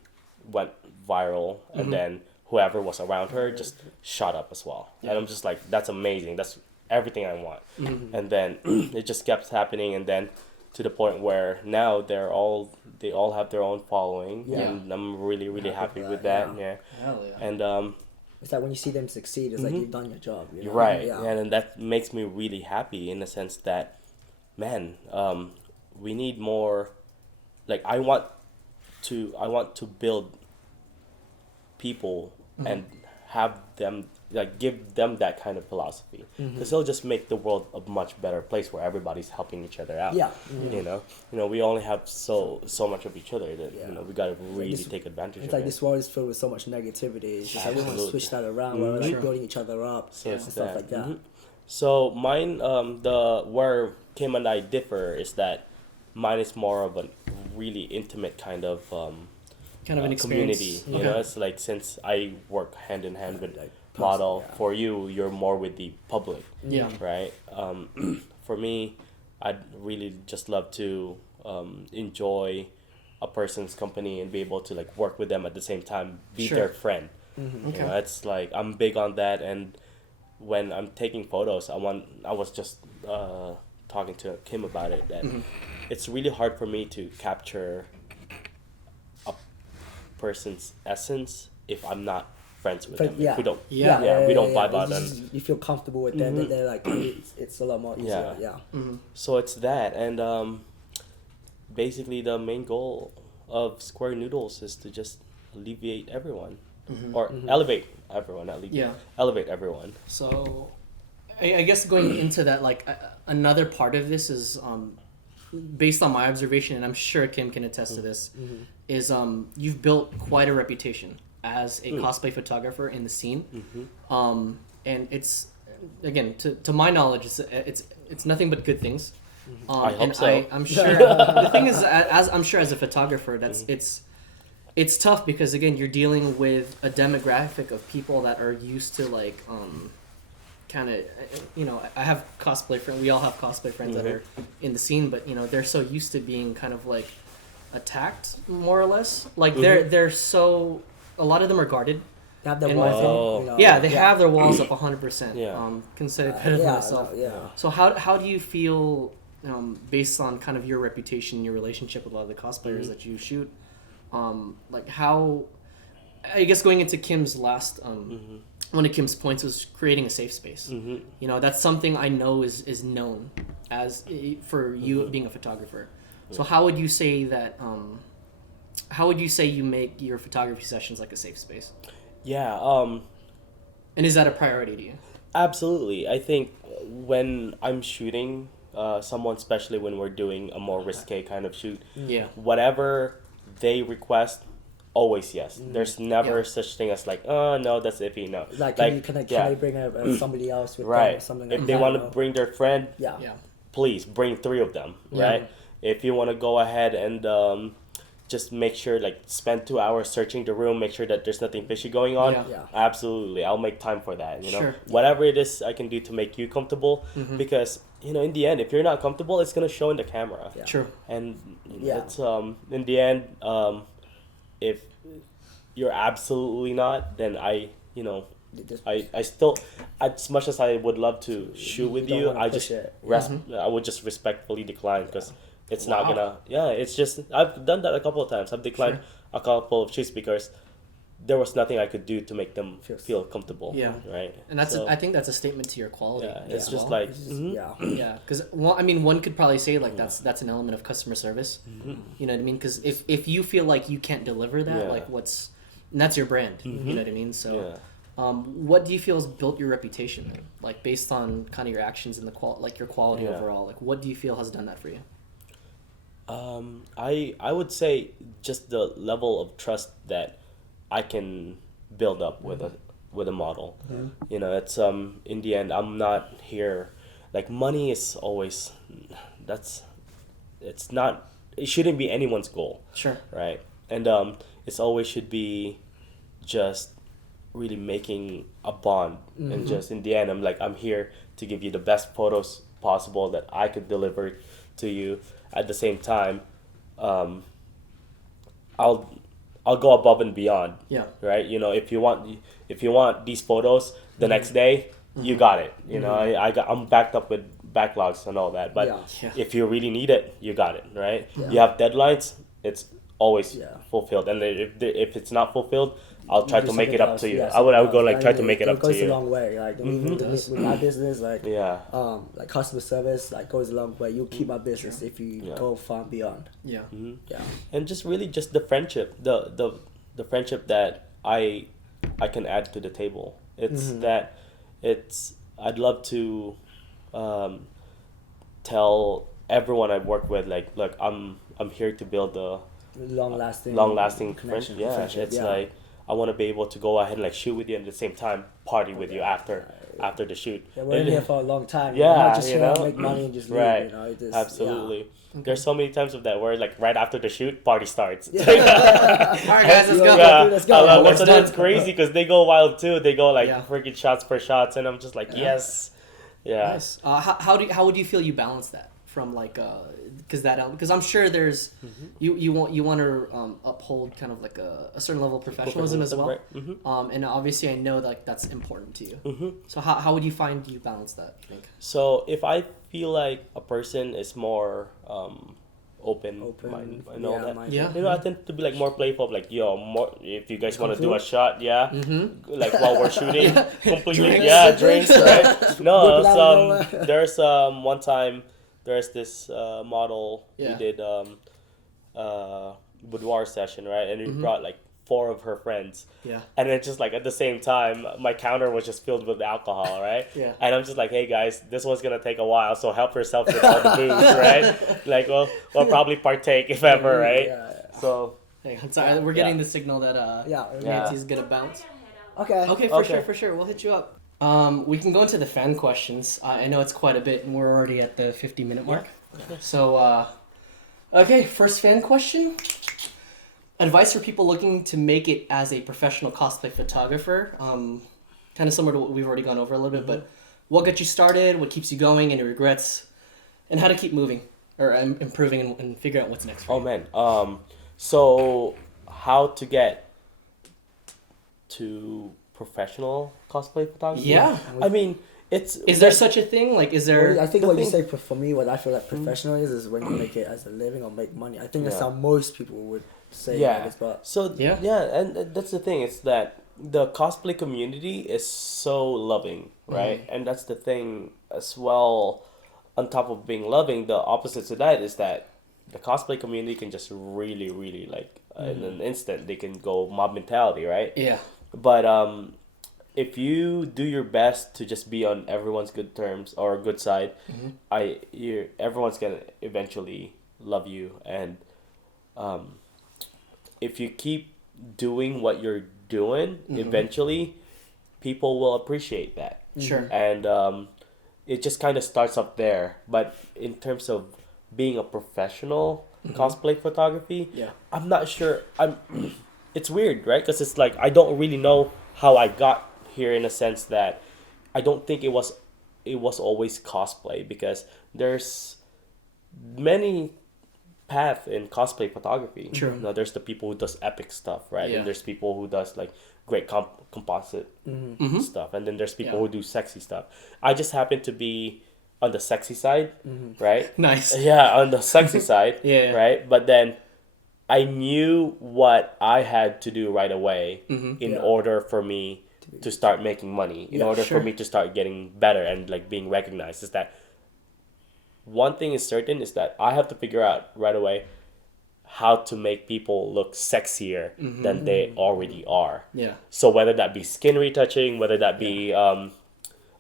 went viral, and then whoever was around her just shot up as well. And I'm just like, that's amazing. That's everything I want. And then it just kept happening, and then to the point where now they all have their own following, and I'm really happy with that. Yeah. Hell yeah. And It's like when you see them succeed, it's like you've done your job. You know? right. Yeah. And that makes me really happy in the sense that, man, we need more. Like I want to build people and have them like give them that kind of philosophy, because it'll just make the world a much better place where everybody's helping each other out. Yeah. You know, we only have so much of each other that we gotta really take advantage It's of like it. this world is filled with so much negativity. It's just like we want to switch that around. We're like building each other up So and it's stuff that. like that. So mine, the where Kim and I differ is that mine is more of a really intimate kind of Kind of an experience. community. Okay. You know, it's like since I work hand in hand with Like model, yeah. for you're more with the public, Yeah. right? For me, I'd really just love to enjoy a person's company and be able to like work with them at the same time, be Sure. their friend. Okay. You know, it's like I'm big on that, and when I'm taking photos, I was just talking to Kim about it, that it's really hard for me to capture a person's essence if I'm not friends with them. Yeah. If we don't, Yeah. we don't vibe It's out, and just- you feel comfortable with them, and they're like, it's a lot more easier. Yeah. so it's that, and basically the main goal of SquareNoodles is to just alleviate everyone, or elevate everyone, not alleviate. Yeah. Elevate everyone. So, I guess going into that, like another part of this is based on my observation, and I'm sure Kim can attest to this, is you've built quite a reputation as a cosplay photographer in the scene, and it's again to my knowledge, it's nothing but good things. I hope and so. I'm sure the thing is, as I'm sure as a photographer, that's it's tough because again you're dealing with a demographic of people that are used to like kind of I have cosplay friends, we all have cosplay friends that are in the scene, but they're so used to being kind of like attacked more or less, like they're so, a lot of them are guarded. They have their And walls up, yeah, they have their walls up 100%. Yeah. Consider it myself. Yeah. So how do you feel based on kind of your reputation, your relationship with a lot of the cosplayers that you shoot? Like how, I guess going into Kim's last, one of Kim's points was creating a safe space. That's something I know is known as for you being a photographer. So how would you say that how would you say you make your photography sessions like a safe space? Yeah. And is that a priority to you? Absolutely. I think when I'm shooting someone, especially when we're doing a more risque kind of shoot, whatever they request, always yes. There's never such thing as like, oh no, that's iffy. No. Like, can I bring somebody else with them or something like if that? they want to bring their friend, please bring 3 of them, right? If you want to go ahead and just make sure, like, spend 2 hours searching the room, make sure that there's nothing fishy going on. Absolutely, I'll make time for that. You know, whatever it is I can do to make you comfortable, because in the end, if you're not comfortable, it's gonna show in the camera. True. And it's in the end, if you're absolutely not, then I still, as much as I would love to shoot with you, I would just respectfully decline, because it's not gonna. It's just, I've done that a couple of times. I've declined a couple of shoots because there was nothing I could do to make them feel comfortable. Right. And I think that's a statement to your quality. It's just like because one could probably say like that's an element of customer service. You know what I mean? Because if you feel like you can't deliver that, like and that's your brand. You know what I mean? So. What do you feel has built your reputation, like based on kind of your actions and your quality overall? Like, what do you feel has done that for you? I would say just the level of trust that I can build up with a model. You know, it's in the end, I'm not here, like, money is always, it shouldn't be anyone's goal. Sure. Right. And it's always should be just really making a bond. And just in the end, I'm here to give you the best photos possible that I could deliver to you. At the same time, I'll go above and beyond. Right. You know, if you want these photos the next day, you got it. You know, I'm backed up with backlogs and all that. But if you really need it, you got it. Right. You have deadlines. It's always fulfilled. And if it's not fulfilled, I'll try to make it up to you. I would go like try to make it up to you. It goes a long way. Like with my business, like like customer service, like goes a long way. You keep my business if you go far and beyond. And just really just the friendship, the friendship that I can add to the table. It's I'd love to tell everyone I've worked with, like, look, I'm here to build a long lasting connection. It's like, I want to be able to go ahead and like shoot with you and at the same time party with you after the shoot. We're in here for a long time. Not just make money and just leave. Right. Absolutely. There's so many times of that where like right after the shoot, party starts. All right, guys, let's go. So that's crazy because they go wild too. They go like freaking shots per shots, and I'm just like, yes. Nice. How would you feel you balance that from like because I'm sure there's you want to uphold kind of like a certain level of professionalism as well, right. And obviously I know like that's important to you. So how would you find you balance that, you think? So if I feel like a person is more open mind and all that, you know, I tend to be like more playful, like, yo, more if you guys want to do a shot, like while we're shooting, completely drinks, right? No, there's one time. There's this model we did boudoir session, right? And we brought like 4 of her friends. And it's just like at the same time, my counter was just filled with alcohol, right? And I'm just like, hey guys, this one's gonna take a while, so help yourself with all the booze, right? Like, we'll probably partake if ever, right? So. Hey, I'm sorry, we're getting the signal that Nancy's gonna bounce. Okay, for sure. We'll hit you up. We can go into the fan questions. I know it's quite a bit, and we're already at the 50-minute mark. So, first fan question. Advice for people looking to make it as a professional cosplay photographer. Kind of similar to what we've already gone over a little bit, but what got you started, what keeps you going, any regrets, and how to keep moving or improving and figure out what's next for you. Man. So how to get to professional cosplay photography? I mean, is there such a thing? Like, is there? Well, I think what you say for me, what I feel like professional is when you make it as a living or make money. I think that's how most people would say. But so and that's the thing. It's that the cosplay community is so loving, right? And that's the thing as well. On top of being loving, the opposite to that is that the cosplay community can just really, really like in an instant. They can go mob mentality, right? Yeah. But if you do your best to just be on everyone's good terms or good side, everyone's gonna eventually love you. And if you keep doing what you're doing, eventually people will appreciate that. Sure. And it just kind of starts up there. But in terms of being a professional cosplay photography, I'm not sure. It's weird, right? Because it's like I don't really know how I got here, in a sense that I don't think it was always cosplay, because there's many paths in cosplay photography. True. You know, there's the people who does epic stuff, right? Yeah. And there's people who does like great composite stuff, and then there's people who do sexy stuff. I just happen to be on the sexy side, right? Nice. Yeah, on the sexy side, Yeah. right? But then I knew what I had to do right away in order for me to start making money, in order for me to start getting better and like being recognized. Is that one thing is certain, is that I have to figure out right away how to make people look sexier than they already are. Yeah. So whether that be skin retouching, whether that be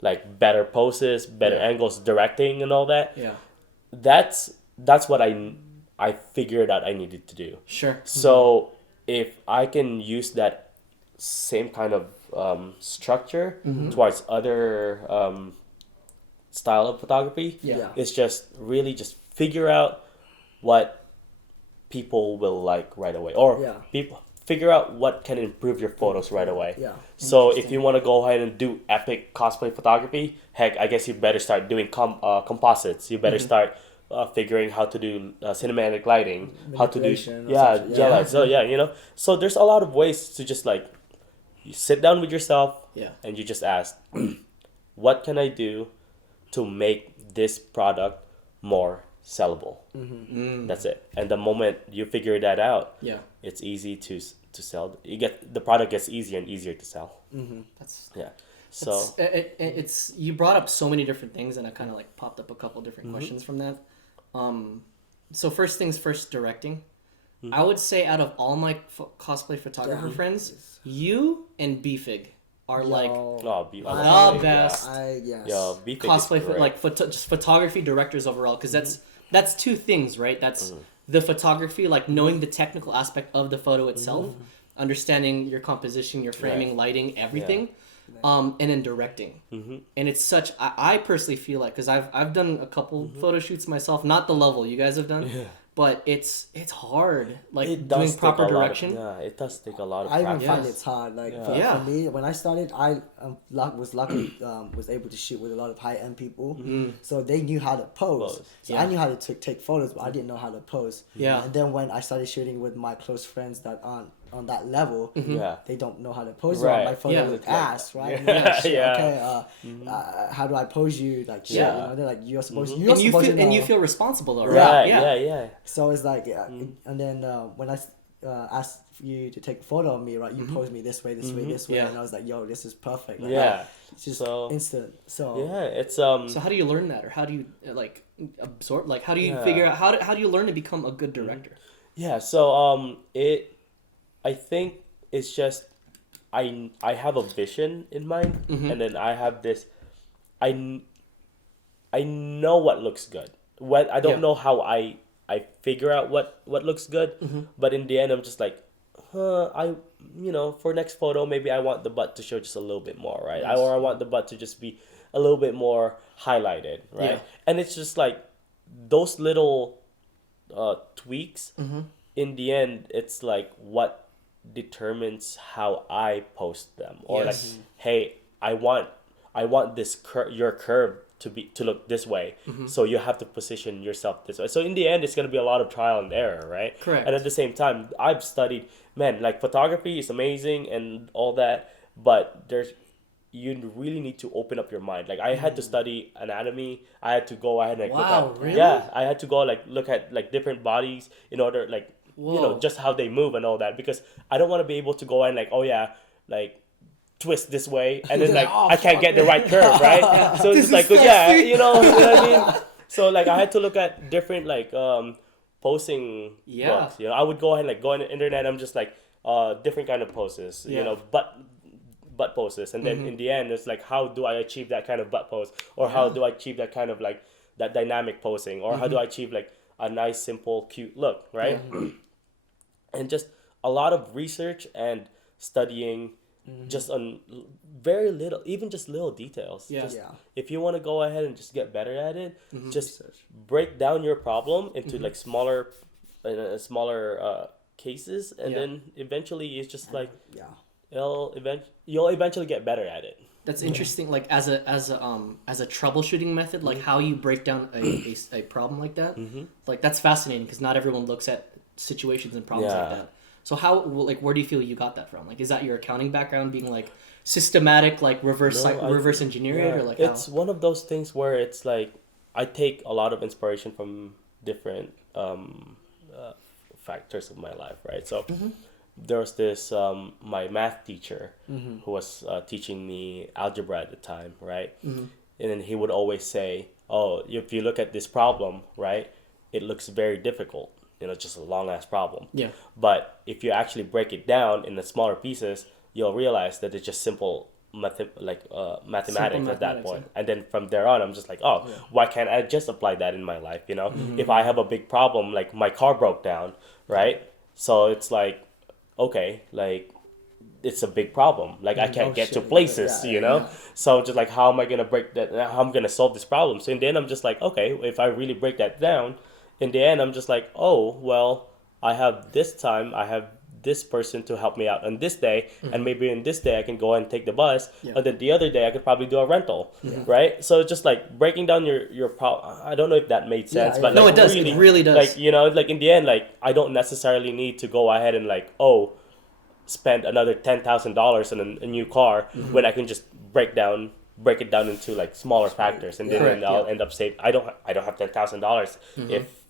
like better poses, better angles, directing, and all that. Yeah. That's what I figured out I needed to do. Sure. So if I can use that same kind of structure towards other style of photography, it's just really just figure out what people will like right away, or people figure out what can improve your photos right away. Yeah. So if you want to go ahead and do epic cosplay photography, heck, I guess you better start doing composites. You better start figuring how to do cinematic lighting, how to do gel lights. So so there's a lot of ways to just like you sit down with yourself and you just ask, what can I do to make this product more sellable? That's it. And the moment you figure that out, it's easy to sell. The product gets easier and easier to sell. So it's you brought up so many different things, and I kind of like popped up a couple different questions from that. So first things first, directing. I would say out of all my cosplay photographer friends, you and B-Fig are like the best cosplay just photography directors overall, because that's two things, right? That's the photography, like knowing the technical aspect of the photo itself, understanding your composition, your framing, lighting, everything, and then directing. And it's such, I personally feel like, because I've done a couple photo shoots myself, not the level you guys have done, but it's hard, like doing proper direction. It does take a lot of I practice. even find it's hard. Like for me, when I started, I was lucky was able to shoot with a lot of high end people, so they knew how to pose. So I knew how to take photos, but I didn't know how to pose. And then when I started shooting with my close friends that aren't on that level, they don't know how to pose. My photo look ass, right? How do I pose you? Like shit, you know? They're like, you're supposed to. And you feel responsible though, right? So it's like, and then when I asked you to take a photo of me, right, you posed me this way, and I was like, yo, this is perfect. Like, it's just instant. So it's So how do you learn that, or how do you like absorb? Like, how do you figure out how do you learn to become a good director? So I think it's just I have a vision in mind, and then I have this. I know what looks good. What I don't know how I figure out what looks good, but in the end I'm just like, for next photo maybe I want the butt to show just a little bit more, right? Or I want the butt to just be a little bit more highlighted, right? And it's just like those little tweaks. In the end, it's like what determines how I post them, or like, hey, I want this your curve to look this way, so you have to position yourself this way. So in the end, it's gonna be a lot of trial and error, right? Correct. And at the same time, I've studied, like photography is amazing and all that, but you really need to open up your mind. Like I had to study anatomy. I had to go ahead and I had to go look at like different bodies in order just how they move and all that, because I don't want to be able to go and twist this way and then I can't get the right curve, right? So it's like, what I mean? So like I had to look at different posting books. You know, I would go ahead and like go on the internet. I'm just like different kind of poses. You know, butt poses, and then in the end, it's like, how do I achieve that kind of butt pose, or how do I achieve that kind of like that dynamic posing, or how do I achieve like a nice, simple, cute look, right? And just a lot of research and studying. Just on very little, even just little details. If you want to go ahead and just get better at it, just break down your problem into like smaller cases, and then eventually it's just like you'll eventually get better at it. That's interesting. Like as a troubleshooting method, like how you break down a problem like that. Like that's fascinating because not everyone looks at situations and problems like that. So how, like, where do you feel you got that from? Like, is that your accounting background being like systematic, like reverse engineer it, or like it's one of those things where it's like I take a lot of inspiration from different factors of my life, right? So there was this my math teacher who was teaching me algebra at the time, right? And then he would always say, "Oh, if you look at this problem, right, it looks very difficult. You know, just a long ass problem. Yeah. But if you actually break it down into smaller pieces, you'll realize that it's just simple mathematics at that point. And then from there on, I'm just like, why can't I just apply that in my life? You know, if I have a big problem, like my car broke down, right? So it's like, okay, like it's a big problem. Like I can't get to places, you know? So just like, how am I going to break that? How am I going to solve this problem? So in the end, I'm just like, okay, if I really break that down, in the end, I'm just like, oh, well, I have this time, I have this person to help me out on this day, and maybe in this day I can go and take the bus, and then the other day I could probably do a rental, right? So just like breaking down your problem. I don't know if that made sense, but like, no, it does. It really does. Like, you know, like in the end, like I don't necessarily need to go ahead and like, spend another $10,000 on a new car when I can just break it down into like smaller factors, and then I'll end up saving. I don't have $10,000 if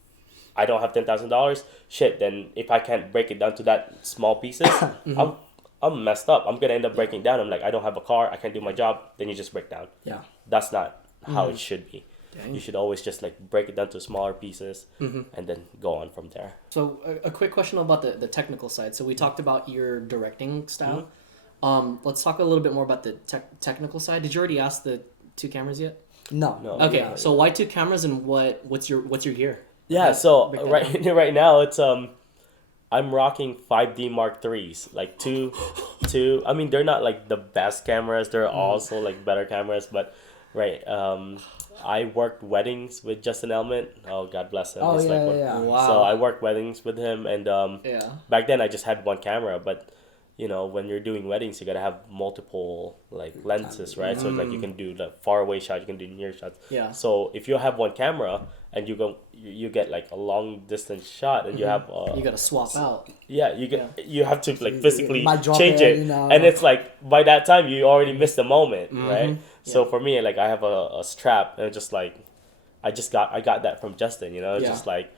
I don't have $10,000, shit, then if I can't break it down to that small pieces, I'm messed up. I'm going to end up breaking down. I'm like, I don't have a car. I can't do my job. Then you just break down. Yeah. That's not how it should be. Dang. You should always just like break it down to smaller pieces and then go on from there. So a quick question about the technical side. So we talked about your directing style. Let's talk a little bit more about the technical side. Did you already ask the 2 cameras yet? No. Okay, so why 2 cameras and what's your gear? Yeah, so right now it's I'm rocking 5D Mark IIIs, like two. I mean, they're not like the best cameras. They're also like better cameras, but I worked weddings with Justin Elment. Oh, God bless him. Oh, yeah. Wow. So I worked weddings with him, and back then I just had one camera, but you know, when you're doing weddings, you gotta have multiple like lenses, right? So like you can do the far away shot, you can do near shots. Yeah. So if you have one camera and you get like a long distance shot, and you have you gotta swap out. Yeah, you have to like physically change it, you know? And it's like by that time you already missed the moment, right? So for me, like I have a strap, and just like I got that from Justin, you know, just like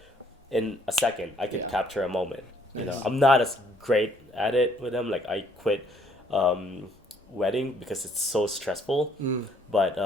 in a second I could capture a moment. You know, I'm not as great at it with him. Like I quit wedding because it's so stressful. But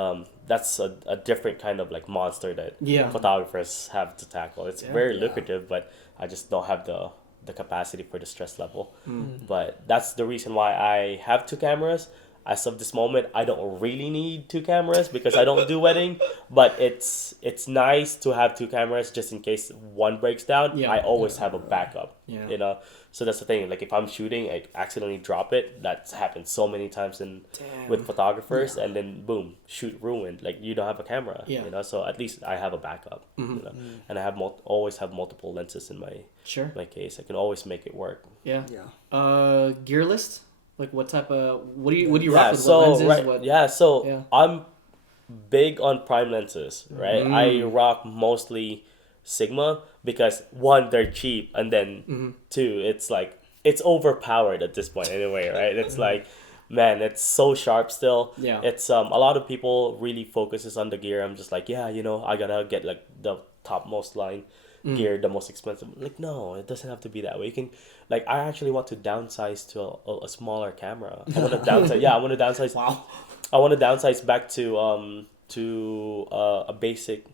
that's a different kind of like monster that photographers have to tackle. It's very lucrative, but I just don't have the capacity for the stress level. But that's the reason why I have 2 cameras. As of this moment, I don't really need 2 cameras because I don't do wedding, but it's nice to have 2 cameras just in case one breaks down. I always have a backup, you know? So that's the thing. Like if I'm shooting, I accidentally drop it. That's happened so many times with photographers, and then boom, shoot ruined. Like you don't have a camera, you know? So at least I have a backup, you know? And I have always have multiple lenses in my case. I can always make it work. Gear list? Like what type of what do you rock with? So what lenses? I'm big on prime lenses, right? I rock mostly Sigma because 1, they're cheap, and then 2, it's like it's overpowered at this point anyway, right? It's like, man, it's so sharp still. It's a lot of people really focuses on the gear. I'm just like, you know, I gotta get like the topmost line gear, the most expensive. Like, no, it doesn't have to be that way. You can, like, I actually want to downsize to a smaller camera. I want to downsize. I want to downsize. Wow. I want to downsize back to a basic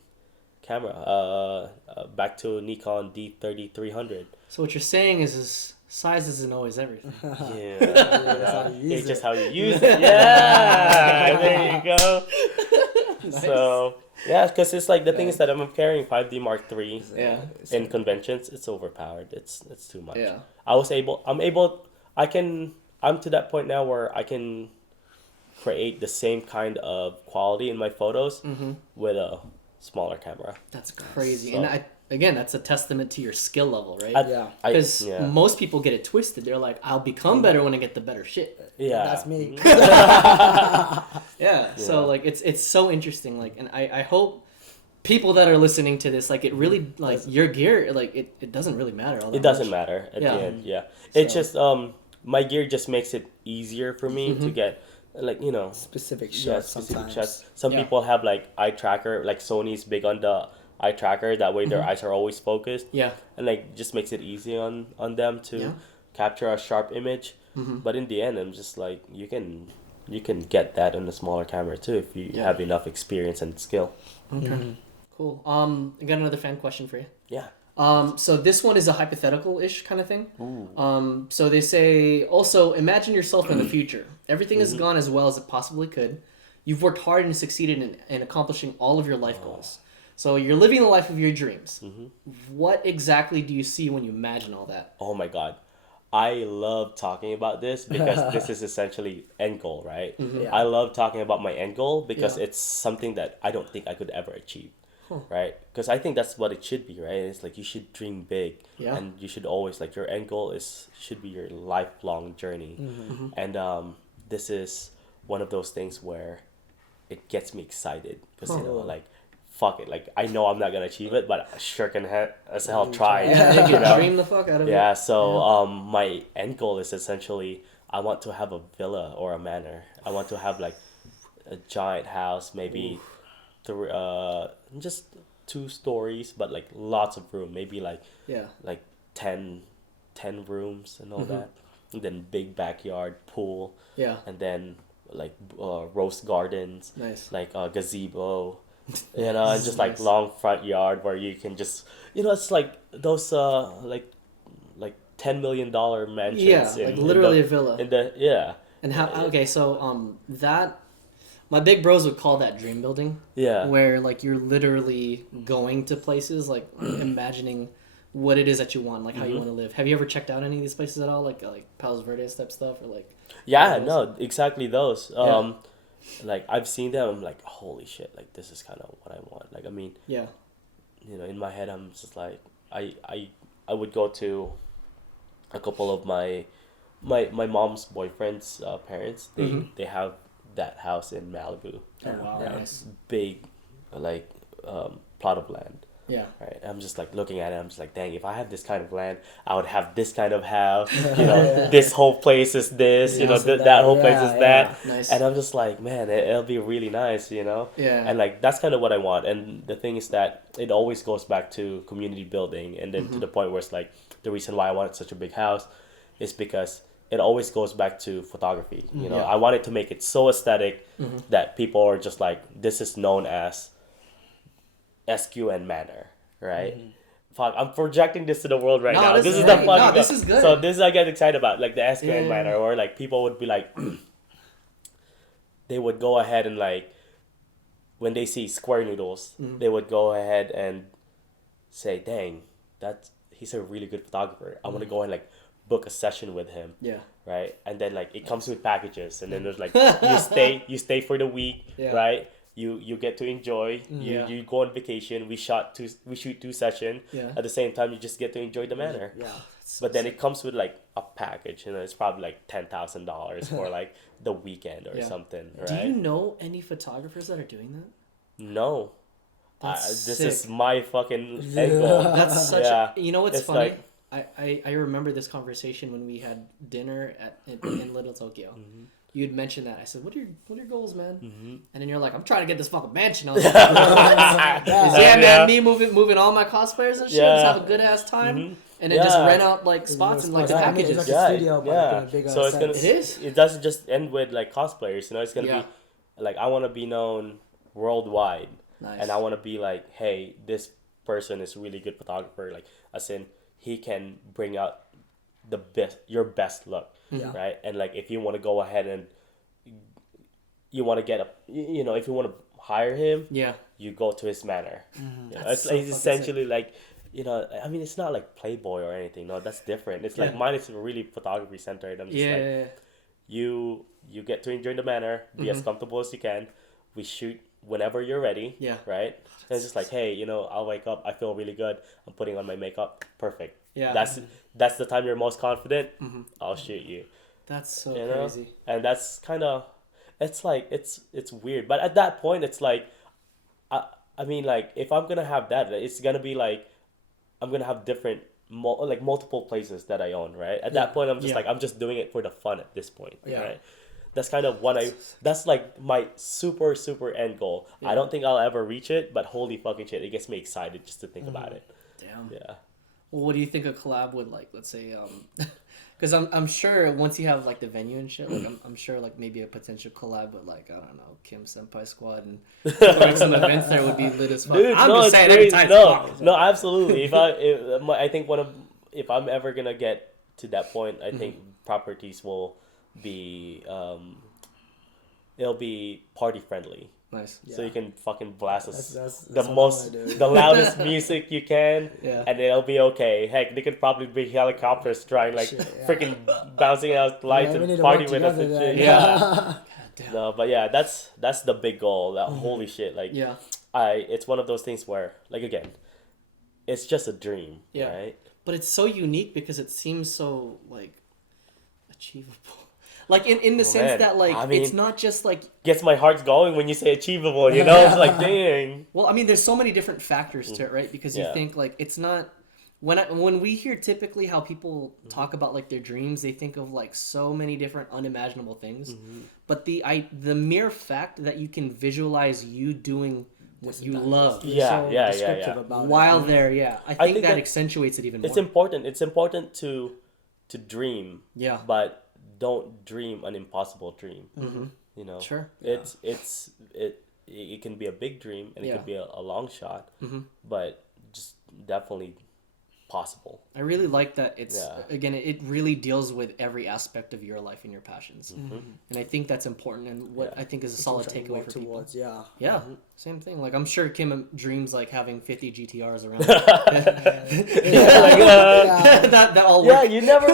camera. Back to Nikon D3300. So what you're saying is size isn't always everything. Yeah. It's just how you use it. Yeah. There you go. Nice. So yeah, because it's like the thing is that I'm carrying 5D Mark III. Yeah. In conventions, it's overpowered. It's too much. Yeah. I'm to that point now where I can create the same kind of quality in my photos with a smaller camera. That's crazy. So, and that's a testament to your skill level, right? Because most people get it twisted. They're like, I'll become better when I get the better shit. Yeah. That's me. Yeah. So like it's so interesting. Like, and I hope people that are listening to this, like, it really, like, your gear, like, it doesn't really matter all that It doesn't much. matter at the end. Yeah. It's just my gear just makes it easier for me to get, like, you know, specific shots. Some people have like eye tracker, like Sony's big on the eye tracker. That way their eyes are always focused. Yeah. And like just makes it easy on them to capture a sharp image. But in the end, I'm just like, you can get that on a smaller camera too if you have enough experience and skill. Okay. Cool. I got another fan question for you. Yeah. So this one is a hypothetical-ish kind of thing. Ooh. So they say, also, imagine yourself in the future. Everything has gone as well as it possibly could. You've worked hard and succeeded in accomplishing all of your life goals. So you're living the life of your dreams. What exactly do you see when you imagine all that? Oh my God. I love talking about this because this is essentially end goal, right? Yeah. I love talking about my end goal because it's something that I don't think I could ever achieve. Right, because I think that's what it should be, right? It's like you should dream big, and you should always, like, your end goal should be your lifelong journey, and this is one of those things where it gets me excited because you know, like, fuck it, like, I know I'm not gonna achieve it, but I sure can as hell try. You know? Dream the fuck out of it. Yeah, so my end goal is essentially I want to have a villa or a manor. I want to have like a giant house, maybe. Just 2 stories, but like lots of room, maybe like 10 rooms and all that, and then big backyard pool, and then like rose gardens, like a gazebo, you know, and just like long front yard where you can just, you know, it's like those like $10 million mansions, like literally a villa and how so that my big bros would call that dream building. Yeah. Where, like, you're literally going to places, like, imagining what it is that you want, like, how you want to live. Have you ever checked out any of these places at all? Like Palos Verdes type stuff? Or, like... Yeah, no, exactly those. Like, I've seen them, I'm like, holy shit, like, this is kind of what I want. Like, I mean... Yeah. You know, in my head, I'm just like... I would go to a couple of my mom's boyfriend's parents. They have... that house in Malibu. Oh, wow. Right? Nice. Big, like, plot of land. Yeah. Right. I'm just like looking at it. I'm just like, dang, if I have this kind of land, I would have this kind of house. You know, this whole place is this. You know, that whole place is that. Nice. And I'm just like, man, it'll be really nice. You know. Yeah. And like that's kind of what I want. And the thing is that it always goes back to community building, and then to the point where it's like the reason why I wanted such a big house is because it always goes back to photography. You know, I wanted to make it so aesthetic that people are just like, this is known as SQN Manor, right? Fuck, I'm projecting this to the world right now. This is the fucking. No, this is good. So this is I get excited about, like the SQN Manor, or like people would be like, they would go ahead and like, when they see SquareNoodles, they would go ahead and say, dang, he's a really good photographer. I want to go and like book a session with him. Yeah. Right? And then like it comes with packages, and then there's like you stay for the week, right? You get to enjoy. You go on vacation. We shoot 2 sessions. Yeah. At the same time, you just get to enjoy the manor. Yeah. But then it comes with like a package, and it's probably like $10,000 for like the weekend or something, right? Do you know any photographers that are doing that? No. This is my fucking angle. That's such a, you know what's funny? Like, I remember this conversation when we had dinner in Little Tokyo. You'd mentioned that. I said, "What are your goals, man?" And then you're like, "I'm trying to get this fucking mansion." I was like, man, me moving all my cosplayers and shit, just have a good ass time, and then just rent out like spots and like packages. It's like a studio, but big so it doesn't just end with like cosplayers. You know, it's gonna be like I want to be known worldwide. Nice. And I want to be like, hey, this person is really good photographer. Like, as in, he can bring out your best look, right? And like, if you want to go ahead and you want to get if you want to hire him, you go to his manor. It's essentially like, I mean, it's not like Playboy or anything. No, that's different. It's like mine is really photography centered. I'm just like, you get to enjoy the manor, be as comfortable as you can. We shoot whenever you're ready. Yeah. Right. And it's just like, hey, I'll wake up. I feel really good. I'm putting on my makeup. Perfect. Yeah. That's the time you're most confident. I'll shoot you. That's so crazy. And that's kind of, it's like, it's weird. But at that point, it's like, I mean, like, if I'm gonna have that, it's gonna be like, I'm gonna have different multiple places that I own, right? At that point, I'm just like, I'm just doing it for the fun at this point, right? That's kind of that's like my super, super end goal. I don't think I'll ever reach it, but holy fucking shit, it gets me excited just to think about it. Damn. Yeah. Well, what do you think a collab would like? Let's say, because I'm sure once you have like the venue and shit, like I'm sure like maybe a potential collab with like, I don't know, Kim Senpai squad and like some events there would be lit as fuck. Dude, I'm just saying every time. No, absolutely. I think if I'm ever gonna get to that point, I think properties will be it'll be party friendly. Nice. So you can fucking blast us the loudest music you can, and it'll be okay. Heck, they could probably be helicopters trying freaking bouncing out lights and party with us and shit. Yeah. No, but yeah, that's the big goal. That holy shit, like it's one of those things where, like, again, it's just a dream, right? But it's so unique because it seems so like achievable. Like in the sense that like, I mean, it's not just like, gets my heart going when you say achievable, it's like, dang. Well, I mean, there's so many different factors to it, right? Because you think like, it's not, when we hear typically how people talk about like their dreams, they think of like so many different unimaginable things. But the mere fact that you can visualize you doing what you love, while there, I think that accentuates it even more. It's important to dream, but don't dream an impossible dream. Sure. It can be a big dream and it could be a long shot, but just definitely possible. I really like that it's again, it really deals with every aspect of your life and your passions, and I think that's important and what I think is a solid takeaway for people. Same thing. Like, I'm sure Kim dreams like having 50 GTRs around. That all works. Yeah, you never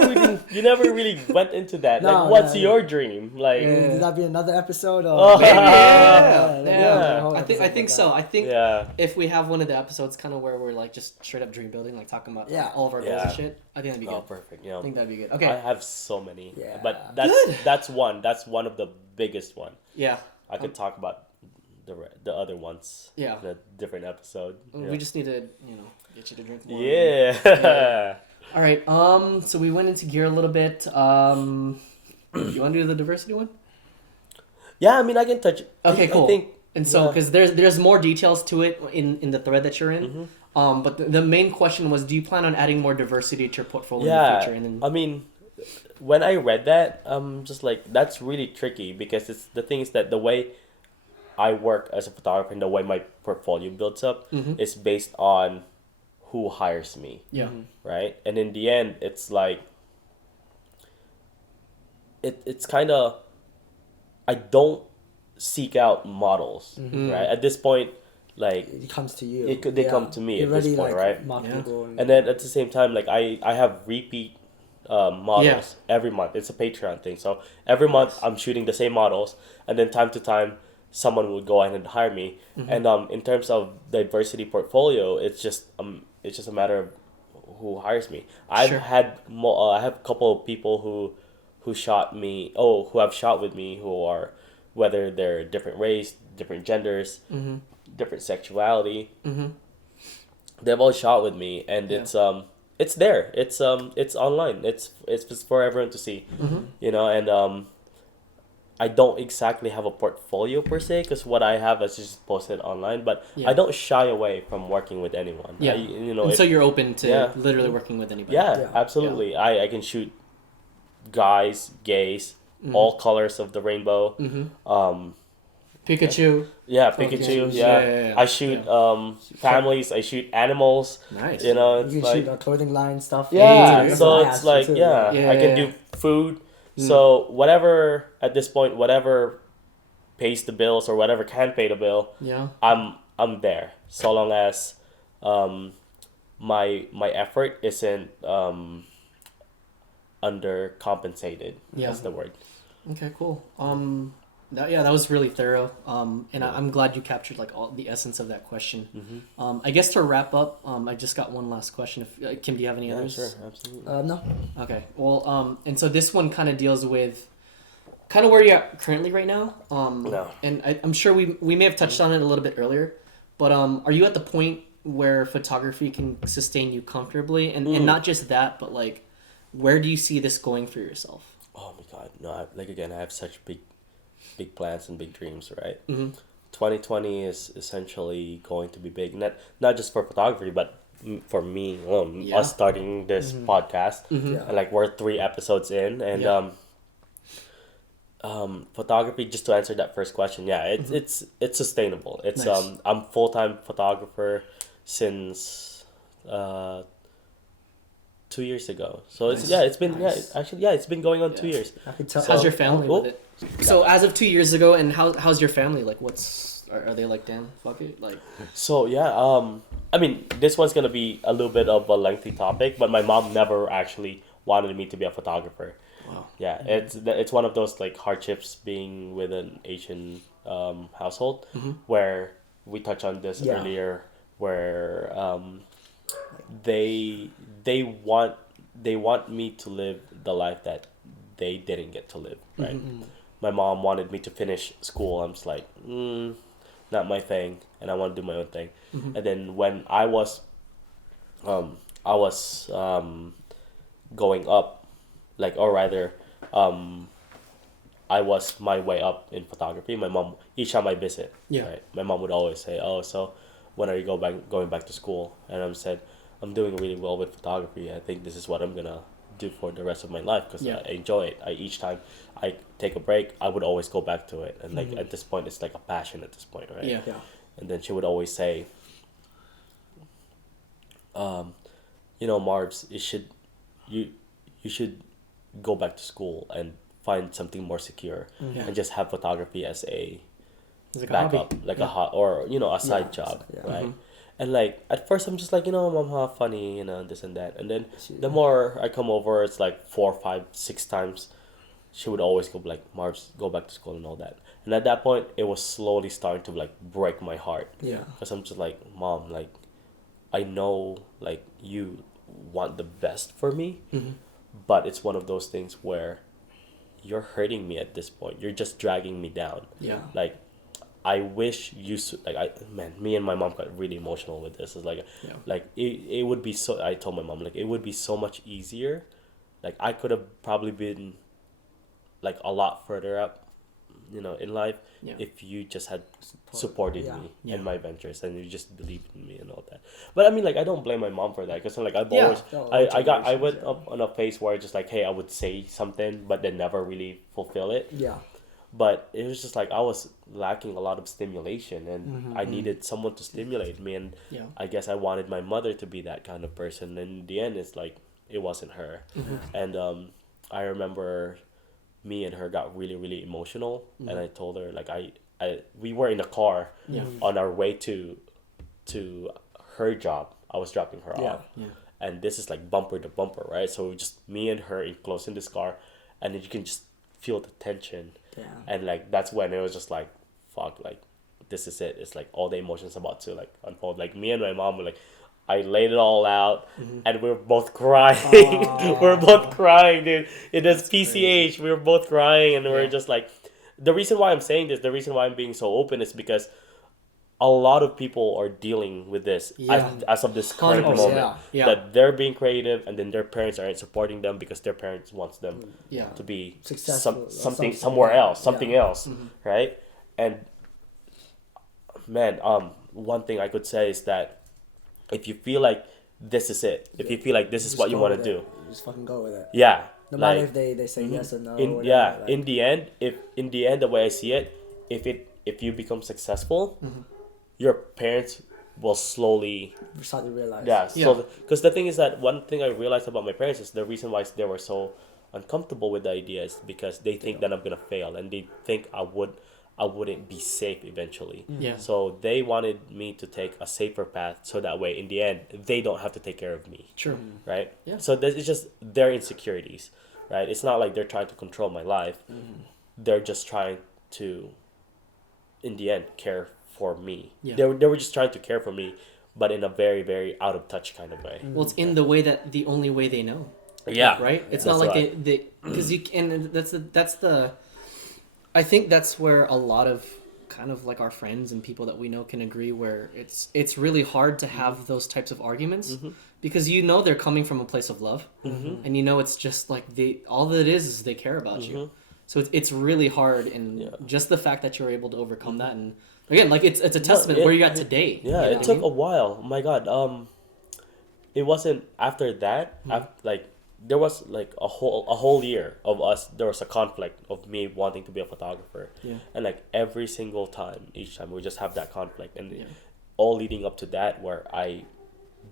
really went into that. Like, what's your dream? Like, did that be another episode? Or... I think so. I think if we have one of the episodes kind of where we're like just straight up dream building, like talking about all of our goals and shit, I think that'd be good. Oh, perfect. I think that'd be good. Okay. I have so many. Yeah. But that's one. That's one of the biggest one. Yeah. I could talk about the other ones. Yeah. In a different episode. We just need to, get you to drink more. Yeah. All right. So we went into gear a little bit. You want to do the diversity one? Yeah, I mean, I can touch it. Okay, cool. I think, and so, because there's more details to it in the thread that you're in. But the main question was, do you plan on adding more diversity to your portfolio in the future? And then... I mean, when I read that, I'm just like, that's really tricky because it's the thing is that the way I work as a photographer and the way my portfolio builds up is based on who hires me. Yeah. Right? And in the end, it's like, it's kind of, I don't seek out models, right? At this point, like, it comes to you. They come to me at this point, right? And then at the same time, like, I have repeat models every month. It's a Patreon thing. So every month I'm shooting the same models, and then time to time someone would go ahead and hire me. And in terms of diversity portfolio, it's just a matter of who hires me. I've had I have a couple of people who shot me. Who have shot with me, who are, whether they're different race, different genders, different sexuality. They've all shot with me, and it's there. It's online. It's for everyone to see. And I don't exactly have a portfolio per se, because what I have is just posted online. But I don't shy away from working with anyone. Yeah. So you're open to literally working with anybody. Yeah, absolutely. Yeah. I can shoot guys, gays, all colors of the rainbow. Pikachu. Yeah, Pikachu. Okay. Yeah. I shoot families. I shoot animals. Nice. You can shoot a clothing line stuff. Yeah. So it's like I can do food. So whatever at this point, whatever pays the bills or whatever can pay the bill. Yeah. I'm there. So long as my effort isn't undercompensated. Yeah. That's the word. Okay, cool. That was really thorough. And I'm glad you captured like all the essence of that question. Mm-hmm. I guess to wrap up, I just got one last question. If Kim, do you have any others? Sure, absolutely. No. Okay. Well, and so this one kind of deals with kind of where you're at currently right now. No. And I'm sure we may have touched on it a little bit earlier, but are you at the point where photography can sustain you comfortably, and not just that, but like, where do you see this going for yourself? Oh my God, no! I have such big plans and big dreams, right? Mm-hmm. 2020 is essentially going to be big, not just for photography, but for me alone. Us starting this podcast, and like we're 3 episodes in, and photography. Just to answer that first question, it's sustainable. It's nice. I'm full-time photographer since 2 years ago. So nice. It's been it's been going on 2 years. How's your family with it? So as of 2 years ago, and how's your family? Like, are they like, damn, fuck it, like? So I mean, this one's gonna be a little bit of a lengthy topic, but my mom never actually wanted me to be a photographer. Wow. Yeah, it's one of those like hardships being with an Asian household, where we touched on this earlier, where they want me to live the life that they didn't get to live, right? My mom wanted me to finish school. I'm just like, not my thing, and I want to do my own thing. And then when I was going up, like, or rather, I was my way up in photography. My mom, each time I visit, right, my mom would always say, "Oh, so when are you going back to school?" And I said, "I'm doing really well with photography. I think this is what I'm gonna do for the rest of my life because I enjoy it. Each time I take a break, I would always go back to it. And like at this point, it's like a passion at this point, right?" Yeah. And then she would always say, Marbs, you should go back to school and find something more secure and just have photography as a backup, like a hot or a side job, right? And like at first I'm just like, mom, how funny, this and that. And then the more I come over, it's like 4, 5, 6 times. She would always go like, Marbs, go back to school and all that. And at that point, it was slowly starting to like break my heart. Yeah. Because I'm just like, Mom, like, I know like you want the best for me, but it's one of those things where you're hurting me at this point. You're just dragging me down. Yeah. Like, I wish you me and my mom got really emotional with this. It's like, like it would be so. I told my mom like it would be so much easier. Like I could have probably been, like a lot further up, in life, if you just had supported me in my ventures and you just believed in me and all that. But I mean, like I don't blame my mom for that because like I've always I went up on a phase where just like, hey, I would say something but then never really fulfill it. Yeah. But it was just like I was lacking a lot of stimulation and I needed someone to stimulate me, and I guess I wanted my mother to be that kind of person, and in the end it's like it wasn't her. And I remember me and her got really, really emotional, and I told her like we were in a car on our way to her job. I was dropping her off, and this is like bumper to bumper, right? So just me and her enclosed in this car, and then you can just feel the tension. And like that's when it was just like, fuck, like this is it. It's like all the emotions about to like unfold. Like me and my mom were like, I laid it all out, and we were both crying. We were both crying, dude. It is PCH. Crazy. We were both crying, and we we're just like, the reason why I'm saying this, the reason why I'm being so open is because a lot of people are dealing with this as of this current moment. That they're being creative, and then their parents aren't supporting them because their parents wants them to be successful, something else, right? And man, one thing I could say is that if you feel like this is it, if you feel like this is what you want to do, just fucking go with it. Yeah. No matter if they say yes or no. In the end, the way I see it, if it if you become successful, your parents will slowly start to realize. Yeah. So because the thing is that one thing I realized about my parents is the reason why they were so uncomfortable with the idea is because they think that I'm gonna fail and they think I wouldn't be safe eventually. Yeah. So they wanted me to take a safer path so that way in the end they don't have to take care of me. Sure. Right? Yeah. So it's just their insecurities, right? It's not like they're trying to control my life. They're just trying to in the end care for me. Yeah. They were just trying to care for me, but in a very, very out of touch kind of way. Well, it's in the way that the only way they know. Yeah. Right? It's not like they because you can that's the I think that's where a lot of kind of like our friends and people that we know can agree where it's really hard to have those types of arguments because you know they're coming from a place of love and you know it's just like all that it is they care about you. So it's really hard and just the fact that you're able to overcome that and again like it's a testament where you're at today. Yeah, it took a while. Oh my God. It wasn't after that like there was like a whole year of us. There was a conflict of me wanting to be a photographer, and like every single time, each time we just have that conflict, and all leading up to that, where I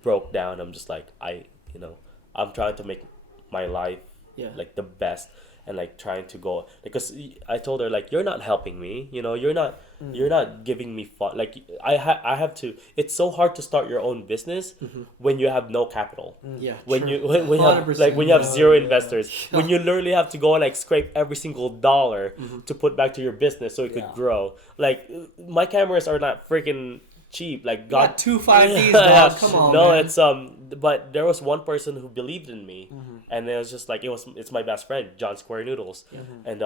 broke down. I'm just like I'm trying to make my life like the best, and like trying to go because I told her like you're not helping me. You're not giving me fun. Like I have to. It's so hard to start your own business when you have no capital. Yeah. When you have zero investors, when you literally have to go and like scrape every single dollar to put back to your business so it could grow. Like my cameras are not freaking cheap. Like God, 2 5Ds, dog. Come on. No, man. it's but there was one person who believed in me, and it was just like it's my best friend, John SquareNoodles, and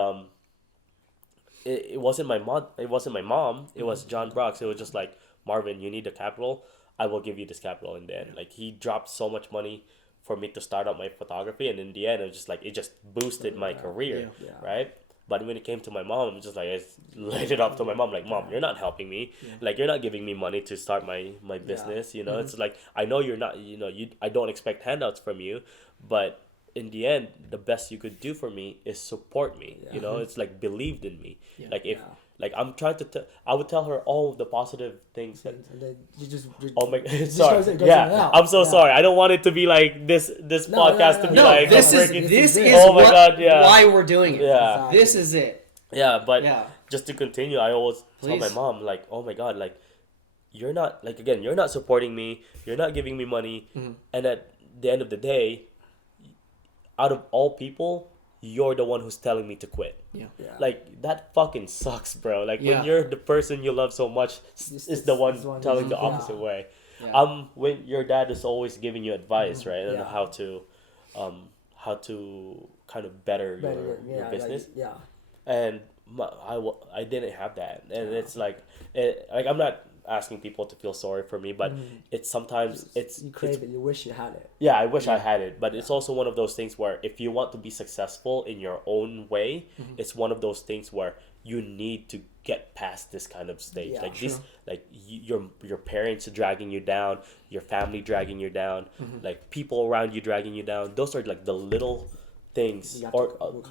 It wasn't my mom. It wasn't my mom. It was John Brox. It was just like Marvin. You need the capital. I will give you this capital. In the end, like he dropped so much money for me to start out my photography, and in the end, it was just like it just boosted my career, right? But when it came to my mom, I'm just like I laid it up to my mom. Like, Mom, you're not helping me. Like, you're not giving me money to start my business. It's like I know you're not. I don't expect handouts from you, but in the end, the best you could do for me is support me. It's like believed in me. Like if like I'm trying to I would tell her all of the positive things that. And then you just oh my sorry. I'm so sorry. I don't want it to be like this podcast to be like this is oh my God, why we're doing it. Yeah. This is it. Yeah, but just to continue, I always tell my mom like, oh my God, like you're not like again, you're not supporting me, you're not giving me money, and at the end of the day, out of all people, you're the one who's telling me to quit. Like that fucking sucks, bro. Like when you're the person you love so much is the one telling the opposite way. When your dad is always giving you advice, right, on how to kind of better your business. And I didn't have that, and it's like I'm not asking people to feel sorry for me, but it's sometimes you crave it, you wish you had it. Yeah, I wish I had it, but it's also one of those things where if you want to be successful in your own way, it's one of those things where you need to get past this kind of stage. Your parents dragging you down, your family dragging you down, like people around you dragging you down. Those are like the little things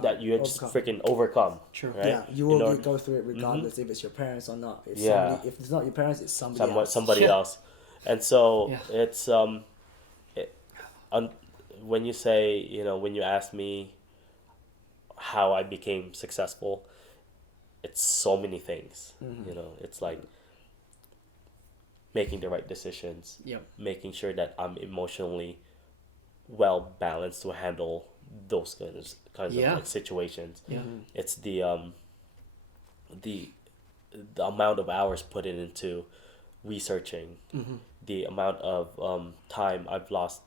that you just freaking overcome. True. Right? Yeah, you will go through it regardless if it's your parents or not. If it's not your parents, it's somebody else. And so it's when you say when you ask me how I became successful, it's so many things. It's like making the right decisions, making sure that I'm emotionally well balanced to handle those kinds of like situations. It's the amount of hours put into researching, the amount of time I've lost,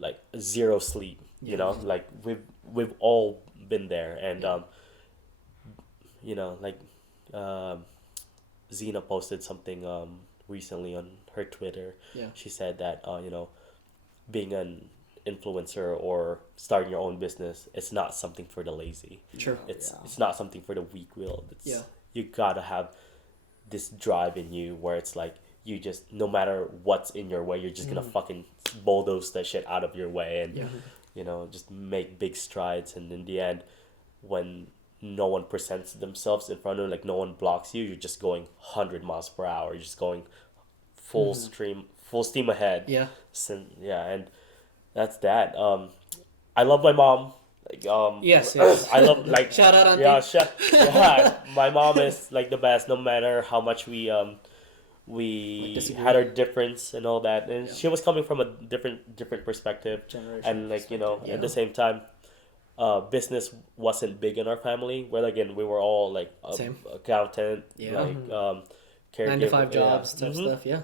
like zero sleep. Like we've all been there, and Zena posted something recently on her Twitter. She said that being an influencer or starting your own business, it's not something for the lazy. It's not something for the weak-willed. You gotta have this drive in you where it's like you just, no matter what's in your way, you're just gonna fucking bulldoze that shit out of your way and just make big strides. And in the end, when no one presents themselves in front of you, like no one blocks you. You're just going 100 miles per hour. You're just going full steam ahead. Yeah. So, yeah, and that's that. I love my mom. Like, yes. I love like shout out auntie. Yeah, my mom is like the best. No matter how much we had our difference and all that, and she was coming from a different perspective, and like at the same time, business wasn't big in our family. Well, again, we were all like accountant, like caregiver, 9 to 5 jobs, type stuff. Yeah.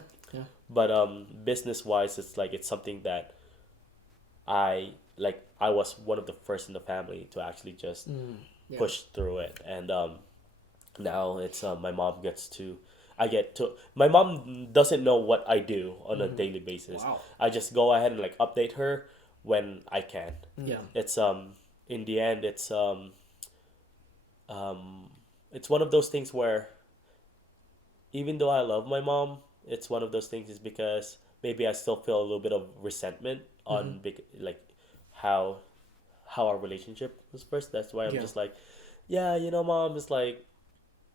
But business wise, it's something that I was one of the first in the family to actually just push through it, and now it's my mom my mom doesn't know what I do on a daily basis. Wow. I just go ahead and like update her when I can. Yeah. It's in the end it's one of those things where even though I love my mom, it's one of those things is because maybe I still feel a little bit of resentment on like how our relationship was first. That's why I'm just like, mom, it's like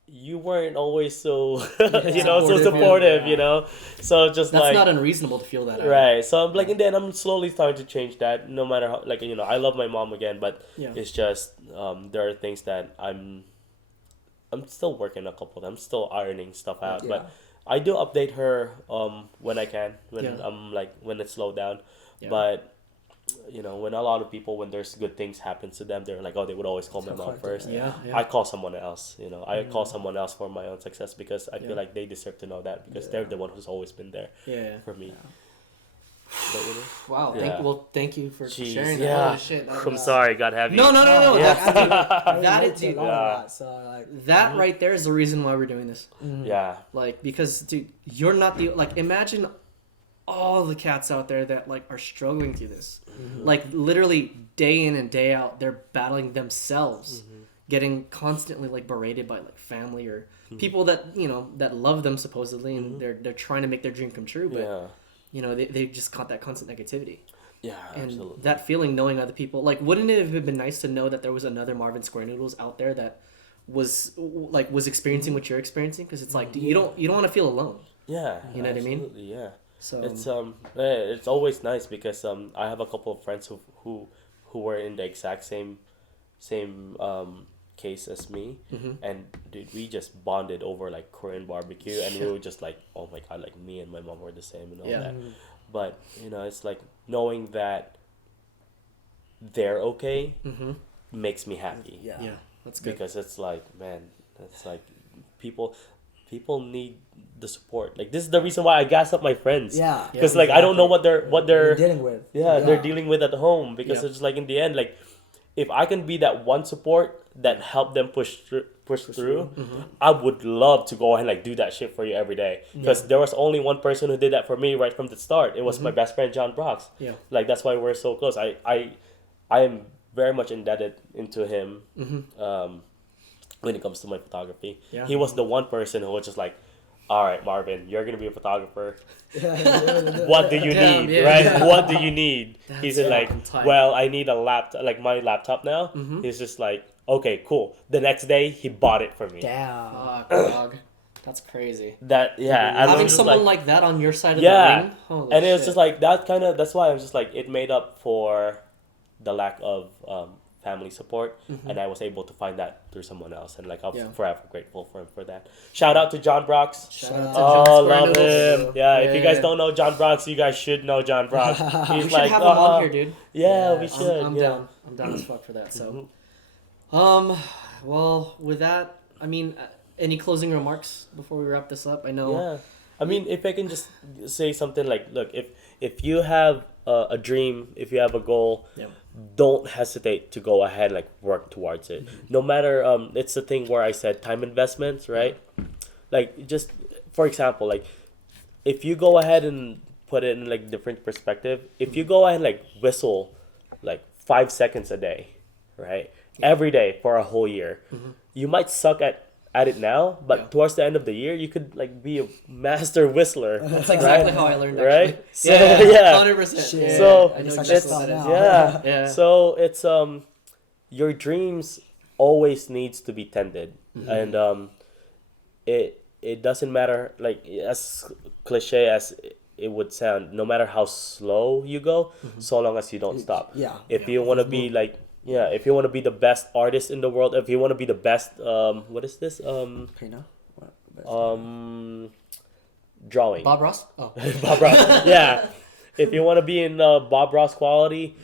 you weren't always so so supportive, so just that's not unreasonable to feel that right. So I'm like, and then I'm slowly starting to change that. No matter how, like, I love my mom again, but it's just there are things that I'm still working a couple of them. I'm still ironing stuff out, but I do update her when I can, when I'm like when it's slowed down. But when a lot of people, when there's good things happen to them, they're like, they would always call my mom first. I call someone else. I call someone else for my own success because I feel like they deserve to know that because they're the one who's always been there for me. Wow. Thank you for sharing that. Yeah. Holy shit. I'm sorry, God have you. No. So that right there is the reason why we're doing this. Yeah. Like, because dude, you're not the imagine all the cats out there that like are struggling through this. Like literally day in and day out, they're battling themselves, getting constantly like berated by like family or people that that love them supposedly, and they're trying to make their dream come true, but they just caught that constant negativity. Yeah, and absolutely. that feeling, knowing other people, like, wouldn't it have been nice to know that there was another Marvin SquareNoodles out there that was experiencing what you're experiencing? Because it's like you don't want to feel alone. Yeah, you know what I mean? Yeah. So it's always nice because I have a couple of friends who were in the exact same case as me, and dude, we just bonded over like Korean barbecue, and we were just like, oh my god, like me and my mom were the same and all that. But it's like knowing that they're okay makes me happy. Yeah, that's good. Because it's like, man, it's like people need the support. Like, this is the reason why I gas up my friends. Yeah. Because like I don't know what they're dealing with. They're dealing with at home, because it's like in the end, like if I can be that one support that help them push through, I would love to go ahead and like do that shit for you every day. Because there was only one person who did that for me right from the start. It was my best friend John Brox. Yeah. Like that's why we're so close. I am very much indebted into him. When it comes to my photography. Yeah. He was the one person who was just like, all right, Marvin, you're going to be a photographer. What do you need, right? What do you need? He said like, well, I need a laptop, like my laptop now. He's just like, okay, cool. The next day, he bought it for me. Damn. Fuck, dog. That's crazy. Having someone like that on your side of the ring? Holy and it was just like, that's why I was just like, it made up for the lack of family support, and I was able to find that through someone else, and like I'm forever grateful for him for that. Shout out to John Brox. Shout out to John love him. If you guys don't know John Brox, you guys should know John Brox. He's we should have him on here, dude. We should. I'm down. I'm down as fuck for that. So, well, with that, I mean, any closing remarks before we wrap this up? I know. Yeah. I mean, if I can just say something like, look, if you have a dream, if you have a goal, don't hesitate to go ahead and like work towards it. No matter it's the thing where I said time investments, right? Like, just for example, like if you go ahead and put it in like different perspective, if you go ahead and like whistle like 5 seconds a day, right? Every day for a whole year, you might suck at it now, but towards the end of the year, you could like be a master whistler. That's exactly how I learned, actually. Right? So, 100%. So I know it's So it's your dreams always needs to be tended, and it doesn't matter, like, as cliche as it would sound, no matter how slow you go, so long as you don't stop. If you want to be like, if you want to be the best artist in the world, if you want to be the best, what is this? Painter? Drawing. Bob Ross? Oh. Bob Ross. Yeah. If you want to be in Bob Ross quality,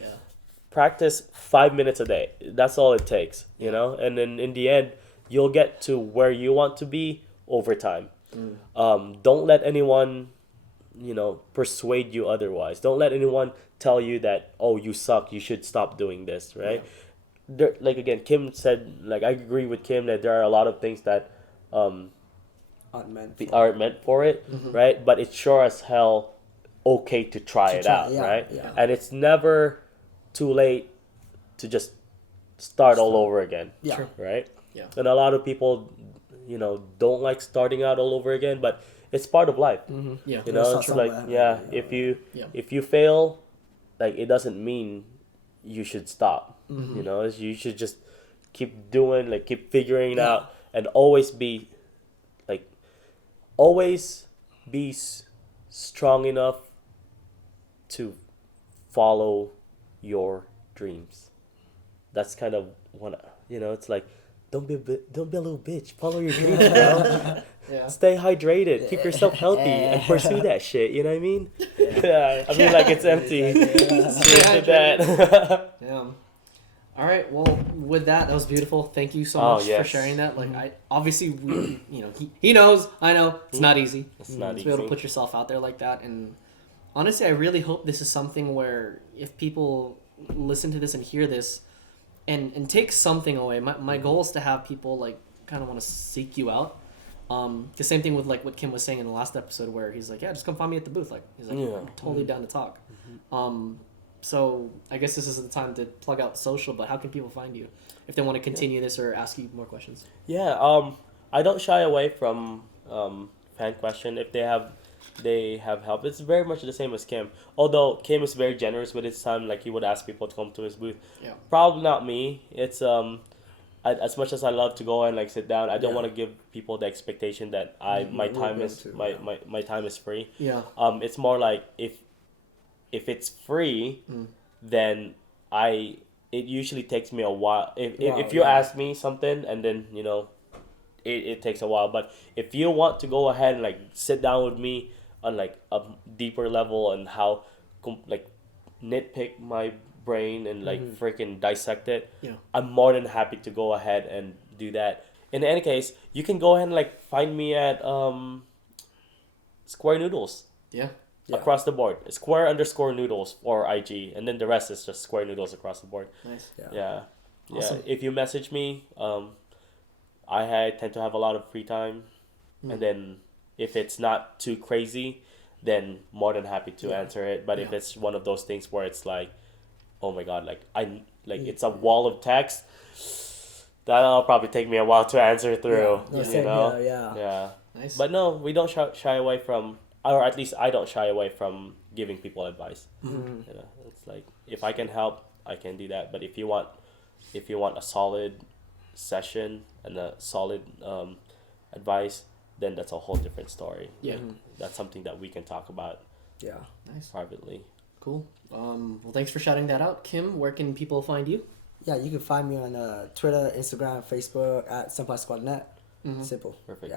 practice 5 minutes a day. That's all it takes, you know? And then in the end, you'll get to where you want to be over time. Don't let anyone, persuade you otherwise. Don't let anyone tell you that, oh, you suck, you should stop doing this, right? There, like, again, Kim said, like, I agree with Kim that there are a lot of things that aren't meant for it, right? But it's sure as hell okay to try it out, right? And it's never too late to just start all over again, right? And a lot of people, don't like starting out all over again, but it's part of life. It's like, if you fail, like, it doesn't mean you should stop. You should just keep doing, like, keep figuring it out, and always be strong enough to follow your dreams. That's kind of what, it's like, don't be a little bitch. Follow your dreams, bro. Stay hydrated. Keep yourself healthy and pursue that shit. You know what I mean? I mean, like, it's empty. All right. Well, with that was beautiful. Thank you so much for sharing that. Like, I obviously, he knows. I know it's not easy. It's not easy to be able to put yourself out there like that. And honestly, I really hope this is something where if people listen to this and hear this, and take something away. My goal is to have people, like, kind of want to seek you out. The same thing with, like, what Kim was saying in the last episode, where he's like, just come find me at the booth. Like, he's like, I'm totally down to talk. So I guess this is the time to plug out social, but how can people find you if they want to continue this or ask you more questions? I don't shy away from fan question if they have help. It's very much the same as Kim. Although Kim is very generous with his time, like, he would ask people to come to his booth. Probably not me. It's as much as I love to go and, like, sit down, I don't want to give people the expectation that my time is free. It's more like if it's free, then it usually takes me a while. If you ask me something and then it takes a while. But if you want to go ahead and, like, sit down with me on, like, a deeper level and how like nitpick my brain and, like, freaking dissect it, I'm more than happy to go ahead and do that. In any case, you can go ahead and, like, find me at SquareNoodles. Across the board. Square_noodles or IG, and then the rest is just SquareNoodles across the board. Nice. Awesome. If you message me, I tend to have a lot of free time, and then if it's not too crazy, then more than happy to answer it. But if it's one of those things where it's like, oh my god, it's a wall of text, that'll probably take me a while to answer through. Nice. But no, we don't shy away from, or at least I don't shy away from giving people advice. It's like, if I can help, I can do that. But if you want a solid session and a solid advice, then that's a whole different story. That's something that we can talk about nice privately. Cool. Well, thanks for shouting that out. Kim, where can people find you? You can find me on Twitter, Instagram, Facebook at SenpaiSquad.net. Simple. Perfect.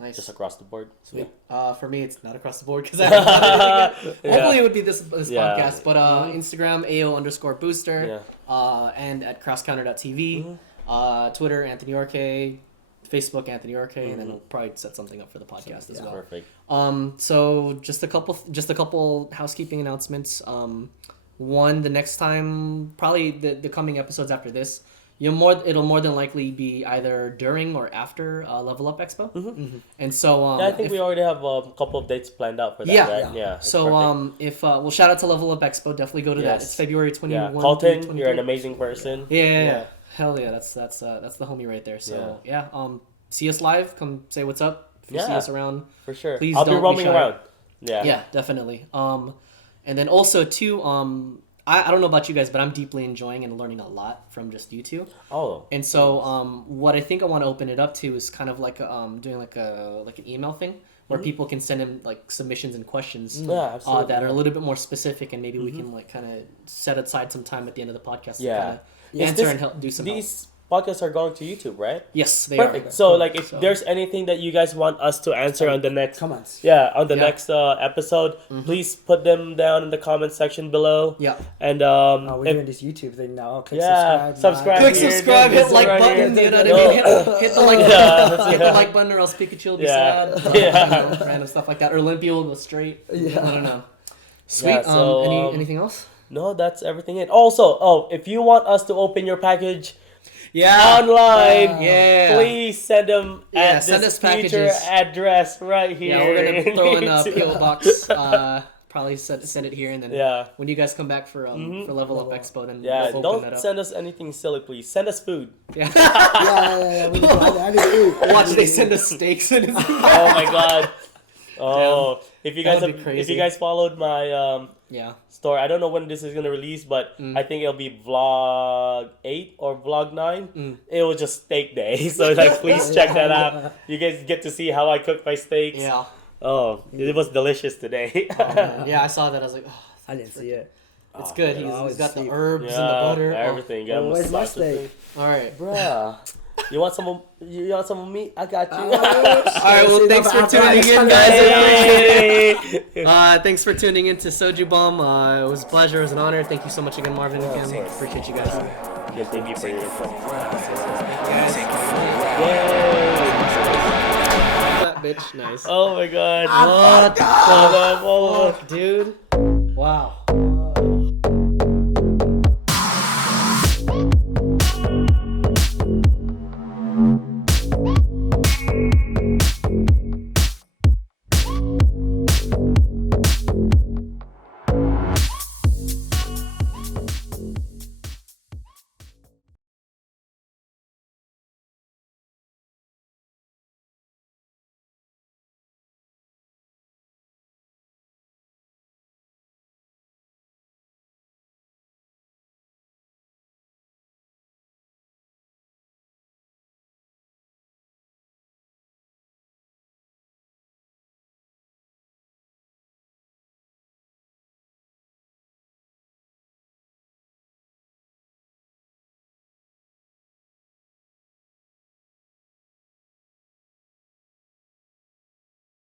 Nice. Just across the board. Sweet. For me, it's not across the board because I haven't done anything yet. Hopefully it would be this podcast. But Instagram, AO_booster. And at crosscounter.tv. Twitter, Anthony Orque. Facebook, Anthony Orque. And then we'll probably set something up for the podcast as well. Perfect. So just a couple housekeeping announcements. One, the next time, probably the coming episodes after this, it'll more than likely be either during or after Level Up Expo. And so I think we already have a couple of dates planned out for that, right? Yeah. So if we'll shout out to Level Up Expo, definitely go to that. It's February 21. Yeah. Colton, you're an amazing person. Yeah. Hell yeah, that's the homie right there. So see us live, come say what's up. If you see us around, for sure. Please I'll be roaming around. Yeah, definitely. And then also too, I don't know about you guys, but I'm deeply enjoying and learning a lot from just you two. Oh. And so what I think I want to open it up to is kind of like doing like an email thing where people can send in like submissions and questions that are a little bit more specific, and maybe we can like kind of set aside some time at the end of the podcast to kind of answer and help do some help. Podcasts are going to YouTube, right? Yes, they Perfect. are. So, like, if there's anything that you guys want us to answer on the next comments, next episode, please put them down in the comment section below. Yeah. And we're doing this YouTube thing now. Click subscribe. Click subscribe. Hit like button. You know what I mean? Hit the like. Hit the like button, or else Pikachu will be sad. Random stuff like that. Or Olympia will go straight. Yeah. I don't know. Sweet. Yeah, so, anything else? No, that's everything. Also, if you want us to open your package. Yeah. Online. Please send them at this future address right here. Yeah, we're gonna throw in a P.O.Box. Probably send it here, and then when you guys come back for Level Up Expo, then we'll open that up. Don't send us anything silly, please. Send us food. Yeah. I need food. Watch, they send us steaks. Oh my god. Oh, if you guys followed my store, I don't know when this is gonna release, but I think it'll be vlog 8 or vlog 9. It was just steak day, so like please check that out. You guys get to see how I cook my steaks. Yeah. Oh, it was delicious today. Yeah, I saw that. I was like, oh, I didn't see it. It's good. He's got the herbs and the butter. Everything. Where's my steak? All right, bruh. You want some of meat? I got you. All right. Well, thanks for tuning in, guys. Thanks for tuning in to SojuBomb. It was a pleasure. It was an honor. Thank you so much again, Marvin and Kim. Appreciate you guys. Yeah, thank you for your info. That bitch, nice. Oh my god. What the fuck, dude? Wow.